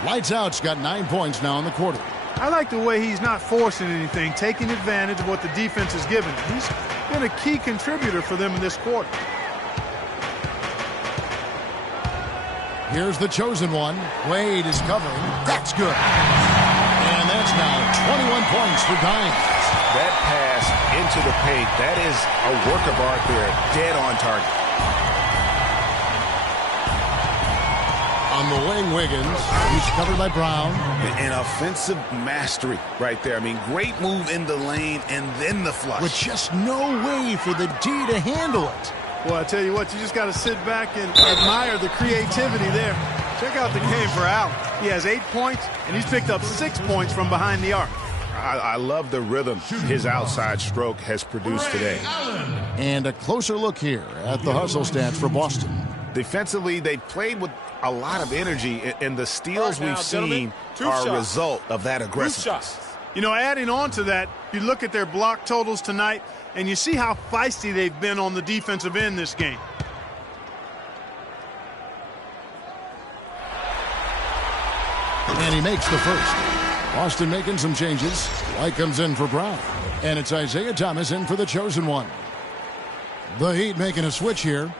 Lights Out's got 9 points now in the quarter. I like the way he's not forcing anything, taking advantage of what the defense has given him. He's been a key contributor for them in this quarter. Here's the chosen one. Wade is covering. That's good. And that's now 21 points for Dimes. That pass into the paint, that is a work of art there, dead on target. On the wing, Wiggins. He's covered by Brown. An offensive mastery right there. I mean, great move in the lane and then the flush. With just no way for the D to handle it. Well, I tell you what, you just got to sit back and admire the creativity there. Check out the game for Allen. He has 8 points, and he's picked up 6 points from behind the arc. I love the rhythm his outside stroke has produced today. And a closer look here at the hustle stats for Boston. Defensively, they played with a lot of energy, and the steals we've seen are a result of that aggressiveness. You know, adding on to that, you look at their block totals tonight, and you see how feisty they've been on the defensive end this game. And he makes the first. Boston making some changes. White comes in for Brown. And it's Isaiah Thomas in for the chosen one. The Heat making a switch here.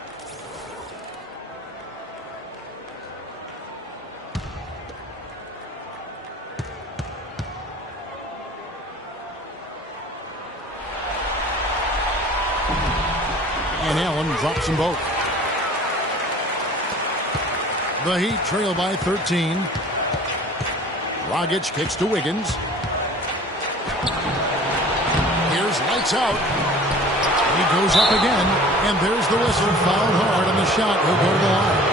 And Allen drops them both. The Heat trail by 13. Dragic kicks to Wiggins. Here's Lights Out. He goes up again, and there's the whistle. Fouled hard on the shot. He'll go to the line.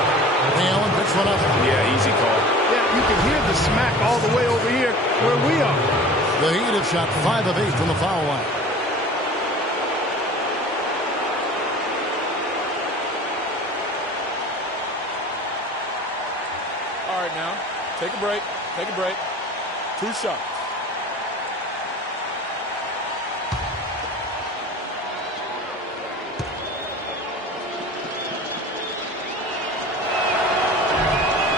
Allen puts one up. Yeah, easy call. Yeah, you can hear the smack all the way over here where we are. The Heat have shot 5 of 8 from the foul line. All right, now, take a break. Take a break. 2 shots.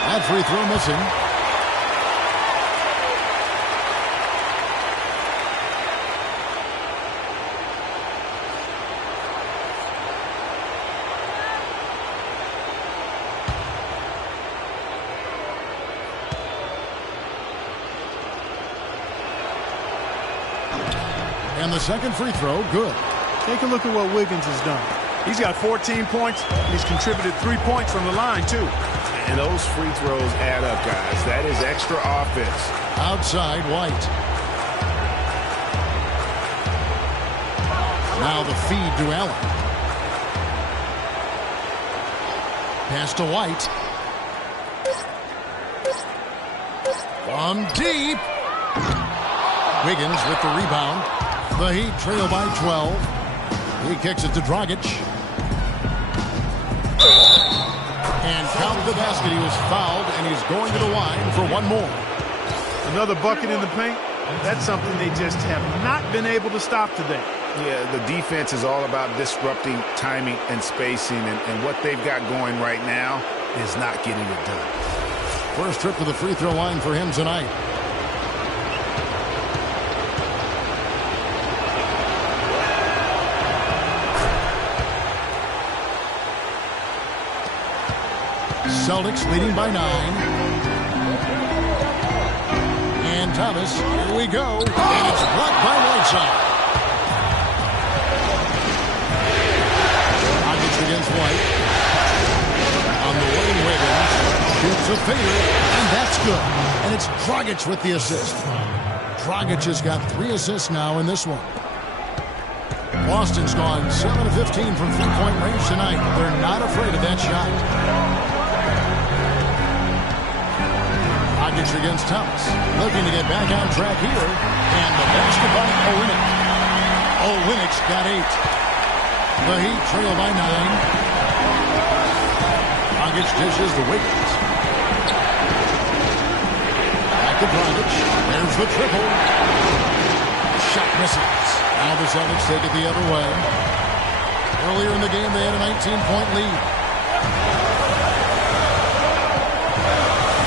That free throw missing. And the second free throw, good. Take a look at what Wiggins has done. He's got 14 points, and he's contributed 3 points from the line, too. And those free throws add up, guys. That is extra offense. Outside, White. Now the feed to Allen. Pass to White. From deep. Wiggins with the rebound. The Heat trail by 12. He kicks it to Dragic. And count the basket. He was fouled, and he's going to the line for one more. Another bucket in the paint. That's something they just have not been able to stop today. Yeah, the defense is all about disrupting timing and spacing, and what they've got going right now is not getting it done. First trip to the free throw line for him tonight. Celtics leading by 9. And Thomas, here we go. And it's blocked by Whiteside. Dragic against White. On the wing, Wiggins shoots a fader, and that's good. And it's Dragic with the assist. Dragic has got 3 assists now in this one. Boston's gone 7 of 15 from three-point range tonight. They're not afraid of that shot. Dragic against Thomas. Looking to get back on track here. And the basket by Olynyk. Olynyk's got 8. The Heat trail by 9. Dragic dishes to Wiggins. Back to Dragic. There's the triple. Shot misses. Now the Celtics take it the other way. Earlier in the game, they had a 19-point lead.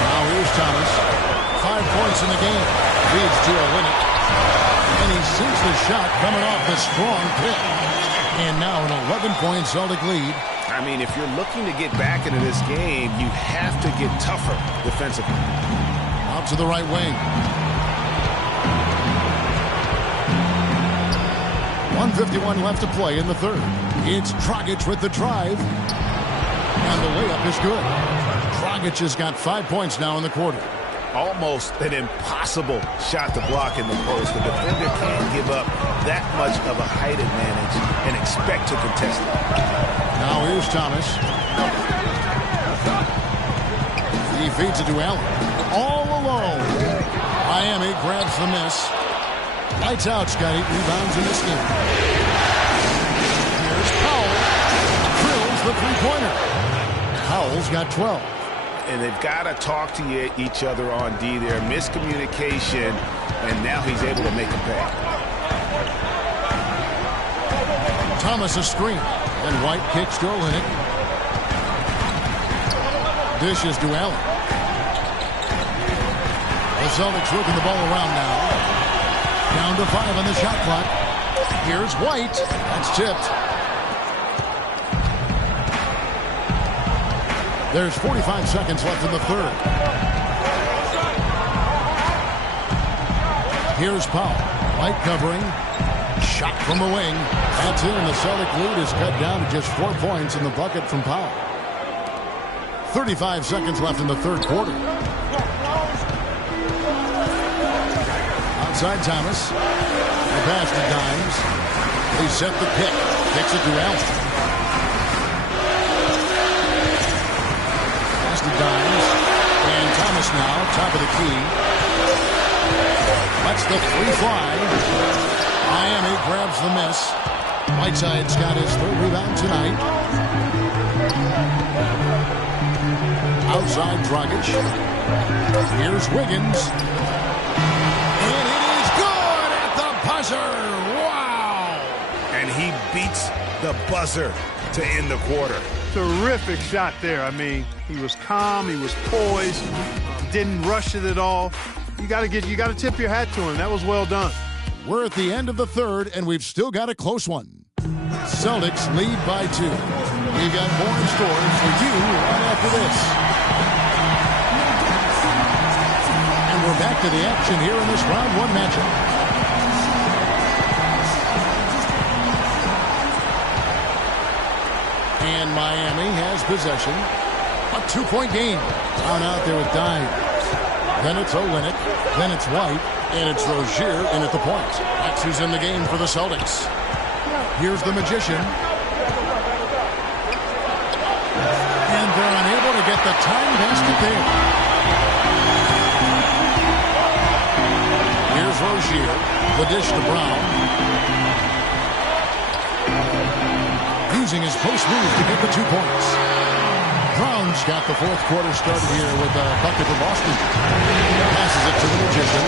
Now here's Thomas. 5 points in the game. Leads to Olynyk. And he sinks the shot coming off the strong pick. And now an 11-point Celtic lead. I mean, if you're looking to get back into this game, you have to get tougher defensively. Out to the right wing. 1:51 left to play in the third. It's Dragic with the drive. And the layup is good. Dragic has got 5 points now in the quarter. Almost an impossible shot to block in the post. The defender can't give up that much of a height advantage and expect to contest it. Now here's Thomas. He feeds it to Allen. All alone. Miami grabs the miss. Lights out's got 8 rebounds in this game. Here's Powell. Drills the three-pointer. Powell's got 12. And they've got to talk to each other on D there. Miscommunication, and now he's able to make a pay. Thomas a screen. And White kicks to Olynyk. Dishes to Allen. The Celtics working the ball around now. Down to 5 on the shot clock. Here's White. That's tipped. There's 45 seconds left in the third. Here's Powell. White covering. Shot from the wing. That's in. The Celtic lead is cut down to just 4 points in the bucket from Powell. 35 seconds left in the third quarter. Outside Thomas. The pass to Dimes. They set the pick. Kicks it to Allen. Pass to Dimes. And Thomas now, top of the key. Lets the three fly. Miami grabs the miss. Whiteside's got his third rebound tonight. Outside Dragic. Here's Wiggins. Wow! And he beats the buzzer to end the quarter. Terrific shot there. I mean, he was calm, he was poised, didn't rush it at all. You got to tip your hat to him. That was well done. We're at the end of the third, and we've still got a close one. Celtics lead by 2. We've got more in store for you right after this. And we're back to the action here in this round 1 matchup. And Miami has possession. A 2-point game. Down out there with Dimes. Then it's Olynyk. Then it's White. And it's Rozier in at the point. That's who's in the game for the Celtics. Here's the Magician. And they're unable to get the time basket there. Here's Rozier. The dish to Brown. Using his post move to get the 2 points. Brown's got the fourth quarter started here with a bucket for Boston. Passes it to the Magician.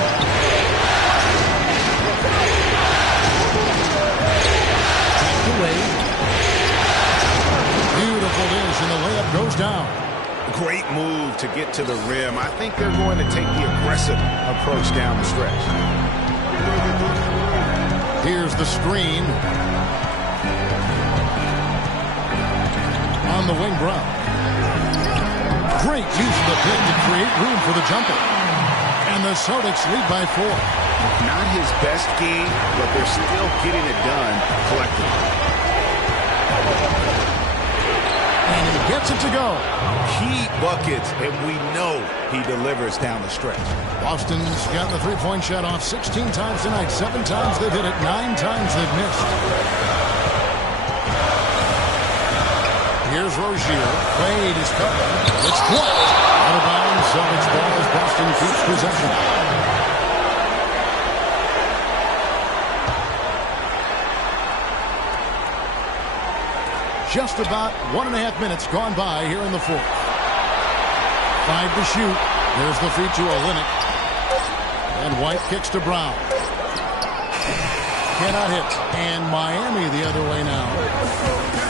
Back to Wade. Beautiful dish, and the layup goes down. Great move to get to the rim. I think they're going to take the aggressive approach down the stretch. Here's the screen. On the wing, Brown. Great use of the pick to create room for the jumper. And the Celtics lead by 4. Not his best game, but they're still getting it done collectively. And he gets it to go. Key buckets, and we know he delivers down the stretch. Boston's got the three-point shot off 16 times tonight. 7 times they've hit it, 9 times they've missed. Here's Rozier. Wade is covered. It's blocked. Out of bounds. Celtics ball as Boston keeps possession. Just about 1.5 minutes gone by here in the fourth. 5 to shoot. There's the feed to Olynyk. And White kicks to Brown. Cannot hit. And Miami the other way now.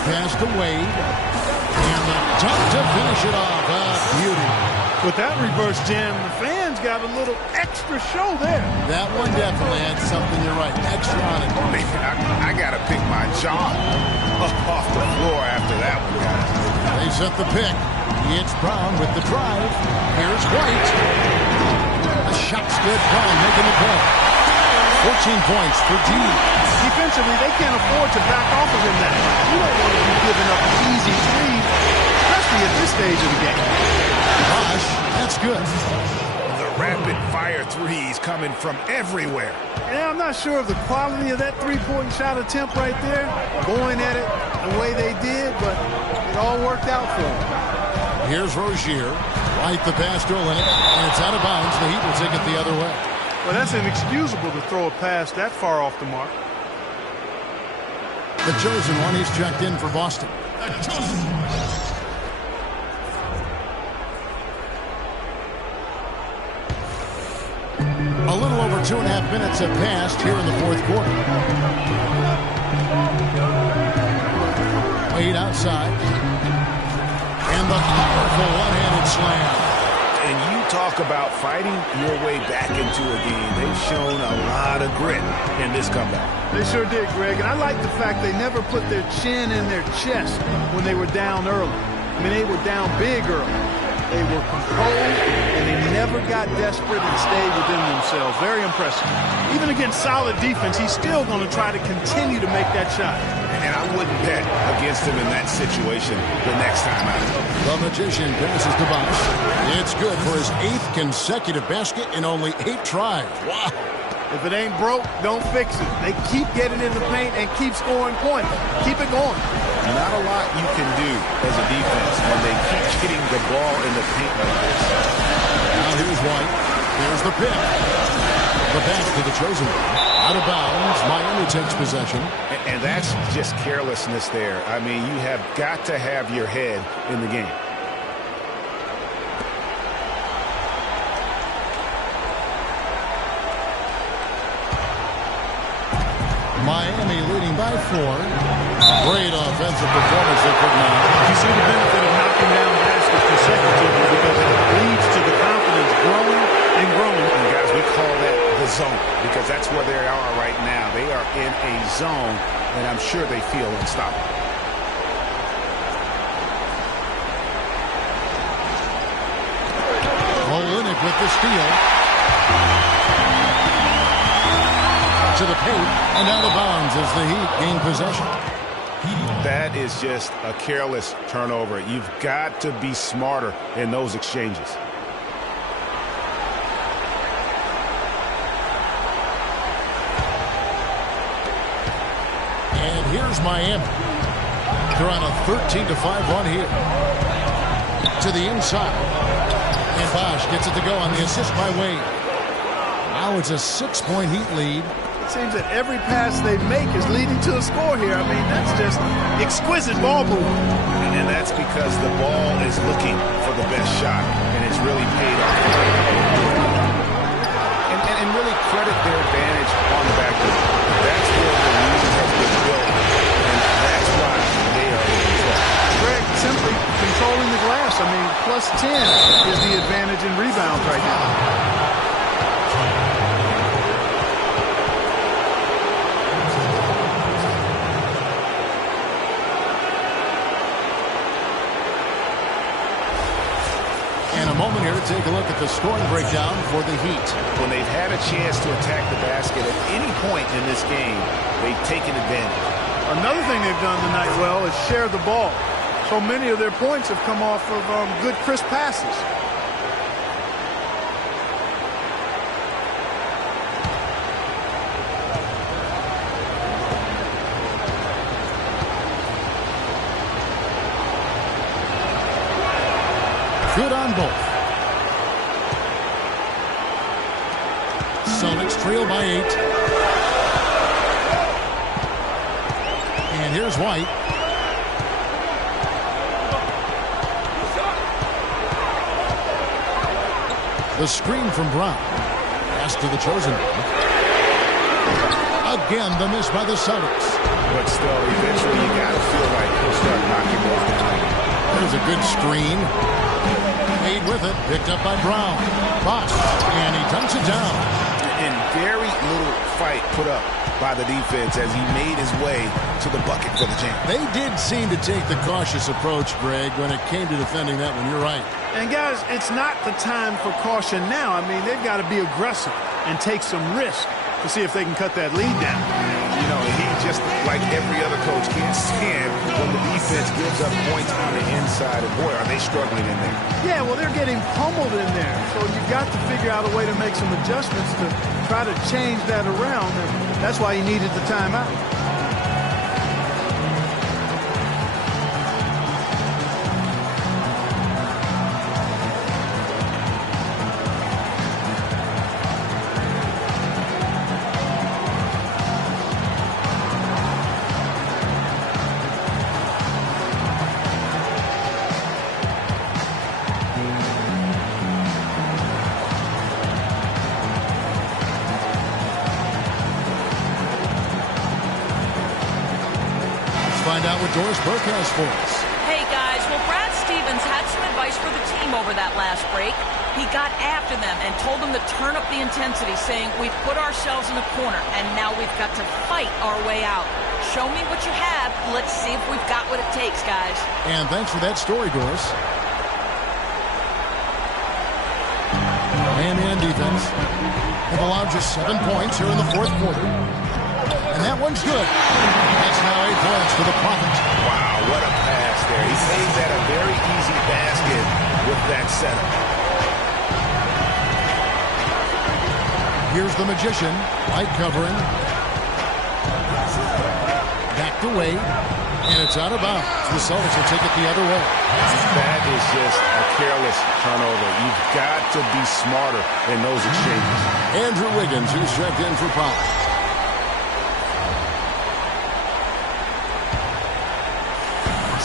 Pass to Wade. And the dunk to finish it off. Beauty. With that reverse jam, the fans got a little extra show there. That one definitely had something, you're right, extra on it. I got to pick my jaw off the floor after that one, guys. They set the pick. It's Brown with the drive. Here's White. The shot's good. Brown making the play. 14 points for D. Defensively, they can't afford to back off of him that much. You don't want to be giving up an easy three, especially at this stage of the game. Gosh, that's good. The rapid-fire threes coming from everywhere. Yeah, I'm not sure of the quality of that three-point shot attempt right there, going at it the way they did, but it all worked out for them. Here's Rozier. White the pass to Olynyk, and it's out of bounds. The Heat will take it the other way. Well, that's inexcusable to throw a pass that far off the mark. The chosen one, he's checked in for Boston. The chosen one. A little over 2.5 minutes have passed here in the fourth quarter. Wade outside. And the powerful one-handed slam. And you talk about fighting your way back into a game. They've shown a lot of grit in this comeback. They sure did, Greg. And I like the fact they never put their chin in their chest when they were down early. I mean, they were down big early. They were composed, and they never got desperate and stayed within themselves. Very impressive. Even against solid defense, he's still going to try to continue to make that shot. And I wouldn't bet against him in that situation the next time out. The Magician passes to Bosch. It's good for his 8th consecutive basket in only 8 tries. Wow. If it ain't broke, don't fix it. They keep getting in the paint and keep scoring points. Keep it going. Not a lot you can do as a defense when they keep getting the ball in the paint like this. Now here's White. There's the pick. The pass to the chosen one. Out of bounds. Miami takes possession. And that's just carelessness there. I mean, you have got to have your head in the game. Miami leading by 4. Great offensive performance they put on. You see the benefit of knocking down baskets consecutively because it leads to the confidence growing and growing. And guys, we call that the zone because that's where they are right now. They are in a zone, and I'm sure they feel unstoppable. Olynyk with the steal. To the paint and out of bounds as the Heat gain possession. That is just a careless turnover. You've got to be smarter in those exchanges. And here's Miami. They're on a 13-5 run here. To the inside. And Bosch gets it to go on the assist by Wade. Now it's a 6-point Heat lead. Seems that every pass they make is leading to a score here. I mean, that's just exquisite ball movement. And that's because the ball is looking for the best shot, and it's really paid off. And really credit their advantage on the backboard. That's where the lead has been built, and that's why they are in control. Greg, simply controlling the glass. I mean, plus 10 is the advantage in rebounds right now. And a moment here to take a look at the scoring breakdown for the Heat. When they've had a chance to attack the basket at any point in this game, they've taken advantage. Another thing they've done tonight well is share the ball. So many of their points have come off of good, crisp passes. Good on both. Celtics trail by 8. And here's White. The screen from Brown. Pass to the chosen one. Again, the miss by the Celtics. But still, eventually you got to feel like he'll start knocking those down. There's a good screen. Made with it. Picked up by Brown. Box. And he dunks it down. And very little fight put up by the defense as he made his way to the bucket for the jam. They did seem to take the cautious approach, Greg, when it came to defending that one. You're right. And, guys, it's not the time for caution now. I mean, they've got to be aggressive and take some risk to see if they can cut that lead down. You know, he just, like every other coach, can't stand when the defense gives up points on the inside. And, boy, are they struggling in there. Yeah, well, they're getting pummeled in there. So you've got to figure out a way to make some adjustments to try to change that around. And that's why he needed the timeout. Find out what Doris Burke has for us. Hey, guys. Well, Brad Stevens had some advice for the team over that last break. He got after them and told them to turn up the intensity, saying, we've put ourselves in a corner, and now we've got to fight our way out. Show me what you have. Let's see if we've got what it takes, guys. And thanks for that story, Doris. Man-man defense. They've allowed just 7 points here in the fourth quarter. And that one's good. That's now 8 points for the Prophet. Wow, what a pass there. He made that a very easy basket with that setup. Here's the Magician. Light covering. Back to Wade. And it's out of bounds. The Celtics will take it the other way. That is just a careless turnover. You've got to be smarter in those exchanges. Andrew Wiggins, who's checked in for Powell.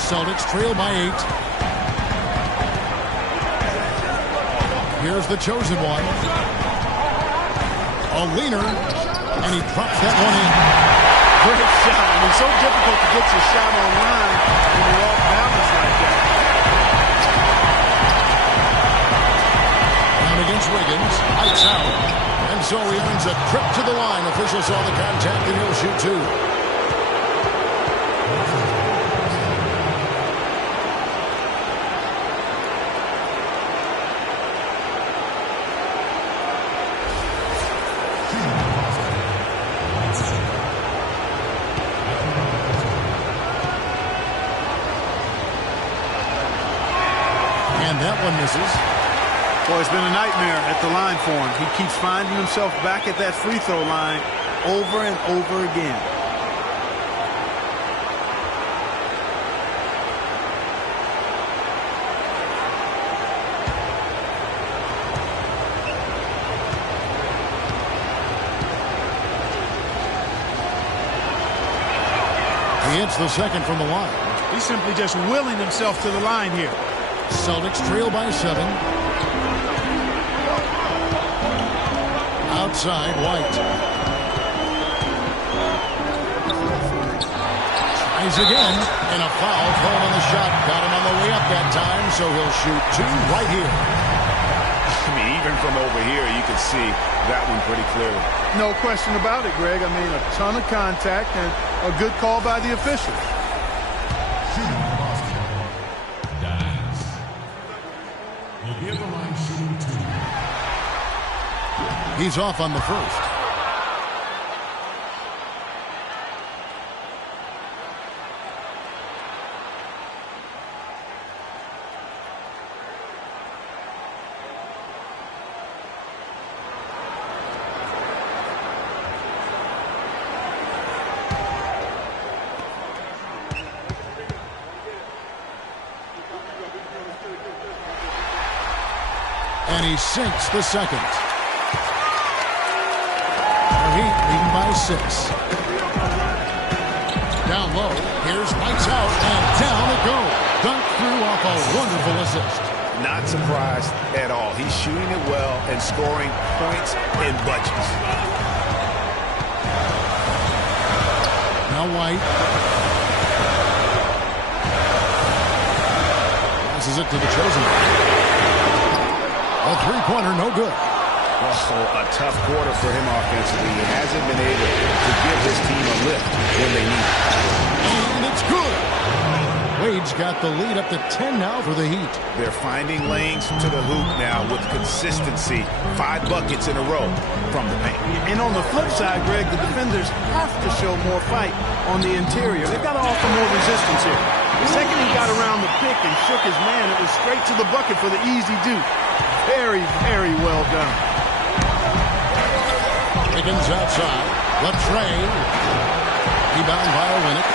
Celtics trail by 8. Here's the chosen one. A leaner, and he drops that one in. Great shot. I mean, so difficult to get your shot on line when you're off balance like that. Down against Wiggins. Lights out. And so he earns a trip to the line. Officials saw the contact, and he'll shoot 2. And that one misses. Boy, it's been a nightmare at the line for him. He keeps finding himself back at that free throw line over and over again. He hits the second from the line. He's simply just willing himself to the line here. Celtics trail by 7. Outside, White. Tries again, and a foul called on the shot. Got him on the way up that time, so he'll shoot 2 right here. I mean, even from over here, you can see that one pretty clearly. No question about it, Greg. I mean, a ton of contact and a good call by the official. Will be at the line shooting He's off on the first. And he sinks the second. The Heat leading by 6. Down low, here's lights out, and down it goes. Dunked through off a wonderful assist. Not surprised at all. He's shooting it well and scoring points in bunches. Now White. Passes it to the chosen one. A three-pointer, no good. Oh, a tough quarter for him offensively. He hasn't been able to give his team a lift when they need it. And it's good. Wade's got the lead up to 10 now for the Heat. They're finding lanes to the hoop now with consistency. 5 buckets in a row from the paint. And on the flip side, Greg, the defenders have to show more fight on the interior. They've got to offer more resistance here. The second he got around the pick and shook his man, it was straight to the bucket for the easy deuce. Very, very well done. Wiggins outside. Latrey. Rebound by Olynyk.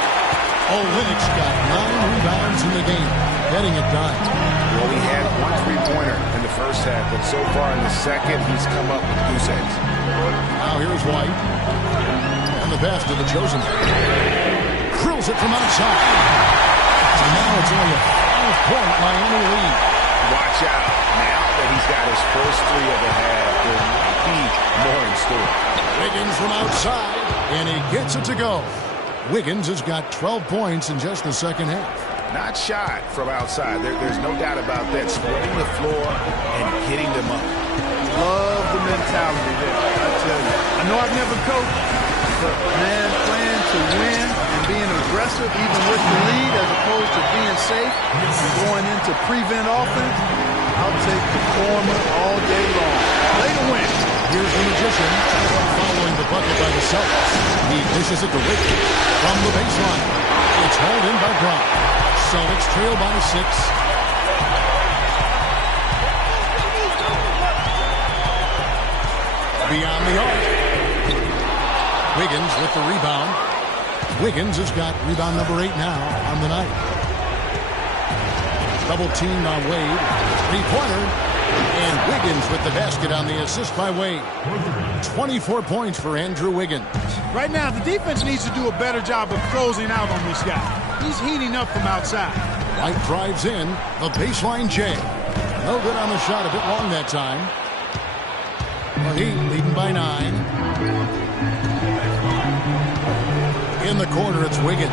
Olynyk's got 9 rebounds in the game. Getting it done. Well, he had 1 3-pointer in the first half, but so far in the second, he's come up with goose eggs. Now here's White. And the pass to the chosen. Drills it from outside. And now it's only a 5-point Miami lead. Watch out. Now that he's got his first 3 of the half, there might be more in store. Wiggins from outside, and he gets it to go. Wiggins has got 12 points in just the second half. Not shy from outside. There's no doubt about that. Spreading the floor and hitting them up. Love the mentality there, I tell you. I know I've never coached, but, man, playing to win and being aggressive, even with the lead, as opposed to being safe and going into prevent offense, I'll take the former all day long. Play to win. Here's the Magician following the bucket by the Celtics. He dishes it to Wiggins from the baseline. It's hauled in by Brown. Celtics trail by 6. Beyond the arc. Wiggins with the rebound. Wiggins has got rebound number 8 now on the night. Double teamed on Wade. 3-pointer. And Wiggins with the basket on the assist by Wade. 24 points for Andrew Wiggins. Right now, the defense needs to do a better job of closing out on this guy. He's heating up from outside. White drives in. The baseline J. No good on the shot. A bit long that time. The Heat leading by 9. In the corner, it's Wiggins.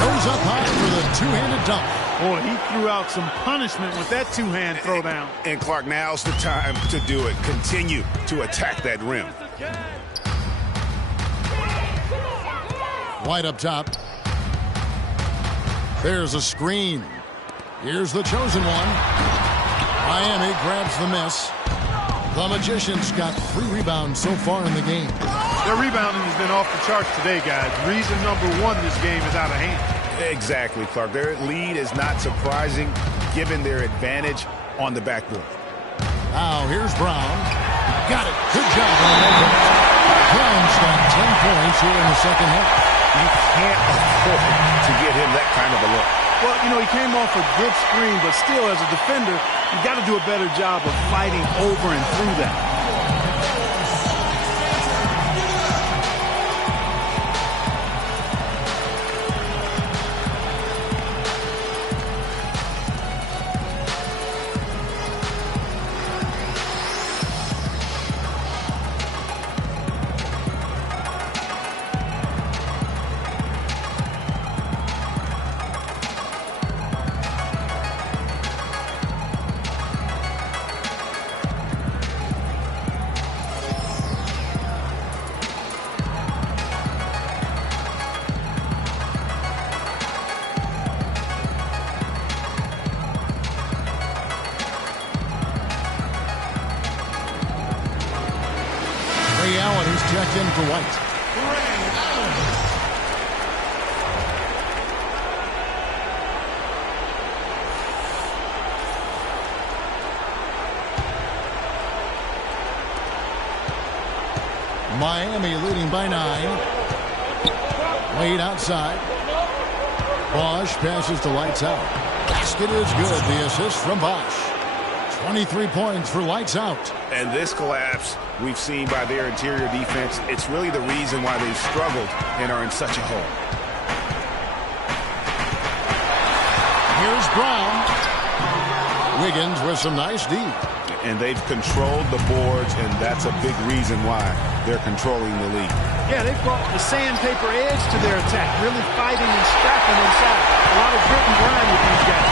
Goes up high for the two-handed dunk. Boy, he threw out some punishment with that two-hand throwdown. And Clark, now's the time to do it. Continue to attack that rim. White up top. There's a screen. Here's the chosen one. Miami grabs the miss. The Magicians got 3 rebounds so far in the game. Their rebounding has been off the charts today, guys. Reason number 1, this game is out of hand. Exactly, Clark. Their lead is not surprising given their advantage on the backboard. Now here's Brown. Got it. Good job on the layup. Brown's got 10 points here in the second half. You can't afford to get him that kind of a look. Well, you know, he came off a good screen, but still, as a defender, you got to do a better job of fighting over and through that. Allen, who's checked in for White. Miami leading by 9. Wade outside. Bosch passes to Lights Out. Basket is good. The assist from Bosch. 23 points for Lights Out. And this collapse we've seen by their interior defense, it's really the reason why they've struggled and are in such a hole. Here's Brown. Wiggins with some nice D. And they've controlled the boards, and that's a big reason why they're controlling the lead. Yeah, they've brought the sandpaper edge to their attack, really fighting and scrapping inside. A lot of grit and grind with these guys.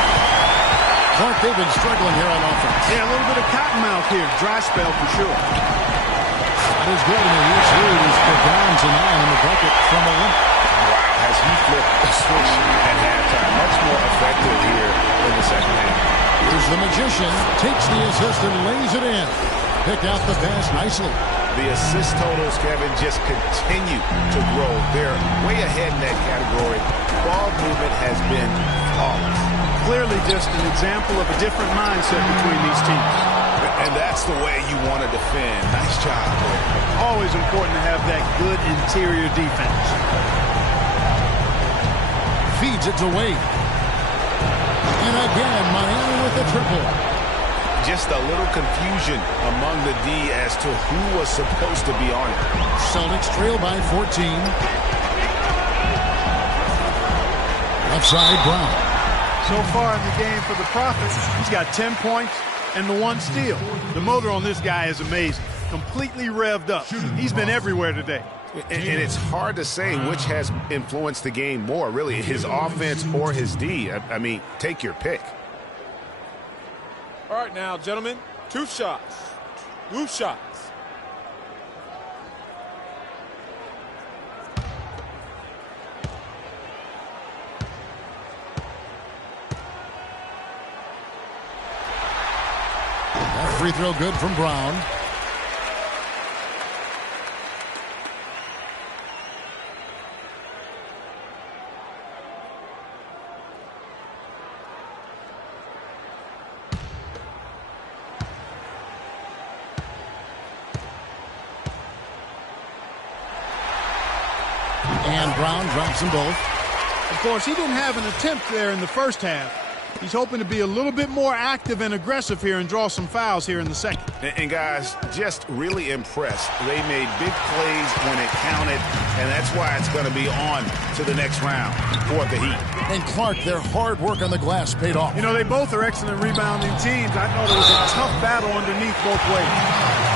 Clark, they've been struggling here on offense. Yeah, a little bit of cottonmouth here. Dry spell for sure. That is good, and he's Hughes put down to 9 in the bucket from a limp. Wow, has he flipped the switch at halftime? Much more effective here in the second half. Here's the Magician, takes the assist and lays it in. Picked out the pass nicely. The assist totals, Kevin, just continue to grow. They're way ahead in that category. Ball movement has been flawless. Clearly just an example of a different mindset between these teams. And that's the way you want to defend. Nice job, Greg. Always important to have that good interior defense. Feeds it to Wade. And again, Miami with the triple. Just a little confusion among the D as to who was supposed to be on it. Celtics trail by 14. Left side, Brown. So far in the game for the Prophets, he's got 10 points and the 1 steal. The motor on this guy is amazing. Completely revved up. He's been everywhere today. And it's hard to say which has influenced the game more, really, his offense or his D. I mean, take your pick. All right, now, gentlemen, 2 shots. 2 shots. That free throw good from Brown. And Brown drops them both. Of course, he didn't have an attempt there in the first half. He's hoping to be a little bit more active and aggressive here and draw some fouls here in the second. And guys, just really impressed. They made big plays when it counted, and that's why it's going to be on to the next round for the Heat. And Clark, their hard work on the glass paid off. You know, they both are excellent rebounding teams. I thought it was a tough battle underneath both ways.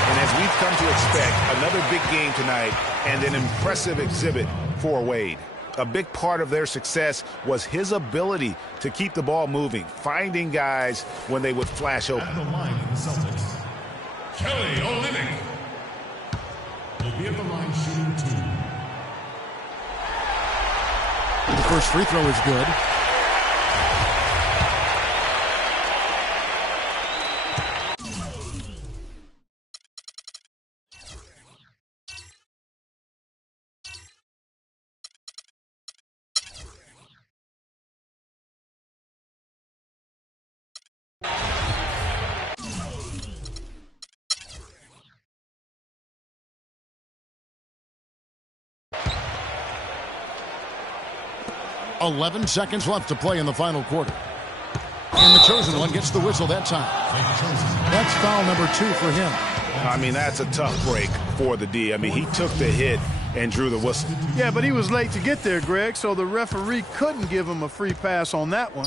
And as we've come to expect, another big game tonight and an impressive exhibit for Wade. A big part of their success was his ability to keep the ball moving, finding guys when they would flash open. At the line for the Celtics, Kelly Olynyk will be at the line shooting 2. The first free throw is good. .11 seconds left to play in the final quarter. And the chosen one gets the whistle that time. That's foul number 2 for him. I mean, that's a tough break for the D. I mean, he took the hit and drew the whistle. Yeah, but he was late to get there, Greg, so the referee couldn't give him a free pass on that one.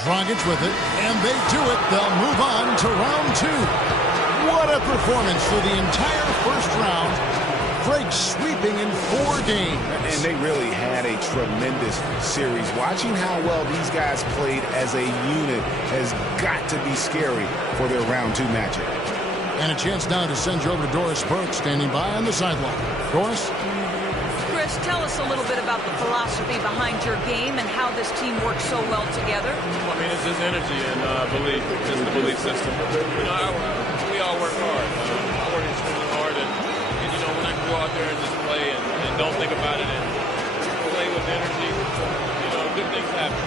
Dragic with it, and they do it. They'll move on to round 2. What a performance for the entire first round. Break sweeping in 4 games. And they really had a tremendous series. Watching how well these guys played as a unit has got to be scary for their round 2 matchup. And a chance now to send you over to Doris Burke, standing by on the sideline. Doris? Chris, tell us a little bit about the philosophy behind your game and how this team works so well together. I mean, it's just energy and belief. It's the belief system. You know, we all work hard. I work extremely hard, and when I can go out there and just play and don't think about it and play with energy, good things happen.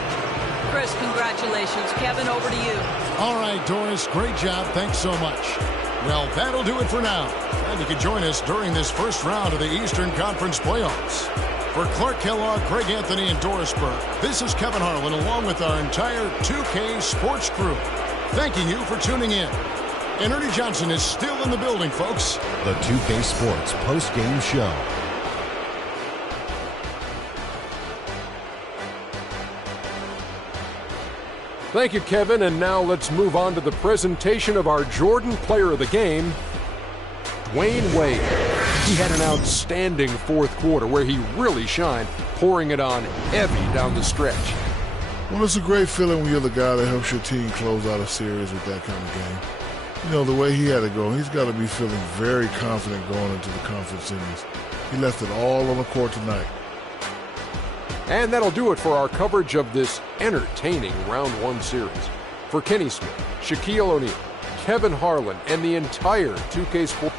Chris, congratulations. Kevin, over to you. All right, Doris, great job. Thanks so much. Well, that'll do it for now. And you can join us during this first round of the Eastern Conference playoffs. For Clark Kellogg, Craig Anthony, and Doris Burke, this is Kevin Harlan along with our entire 2K Sports crew, thanking you for tuning in. And Ernie Johnson is still in the building, folks. The 2K Sports post-game show. Thank you, Kevin. And now let's move on to the presentation of our Jordan Player of the Game, Dwayne Wade. He had an outstanding fourth quarter where he really shined, pouring it on heavy down the stretch. Well, it's a great feeling when you're the guy that helps your team close out a series with that kind of game. The way he had to go, he's got to be feeling very confident going into the conference series. He left it all on the court tonight. And that'll do it for our coverage of this entertaining Round 1 series. For Kenny Smith, Shaquille O'Neal, Kevin Harlan, and the entire 2K Sports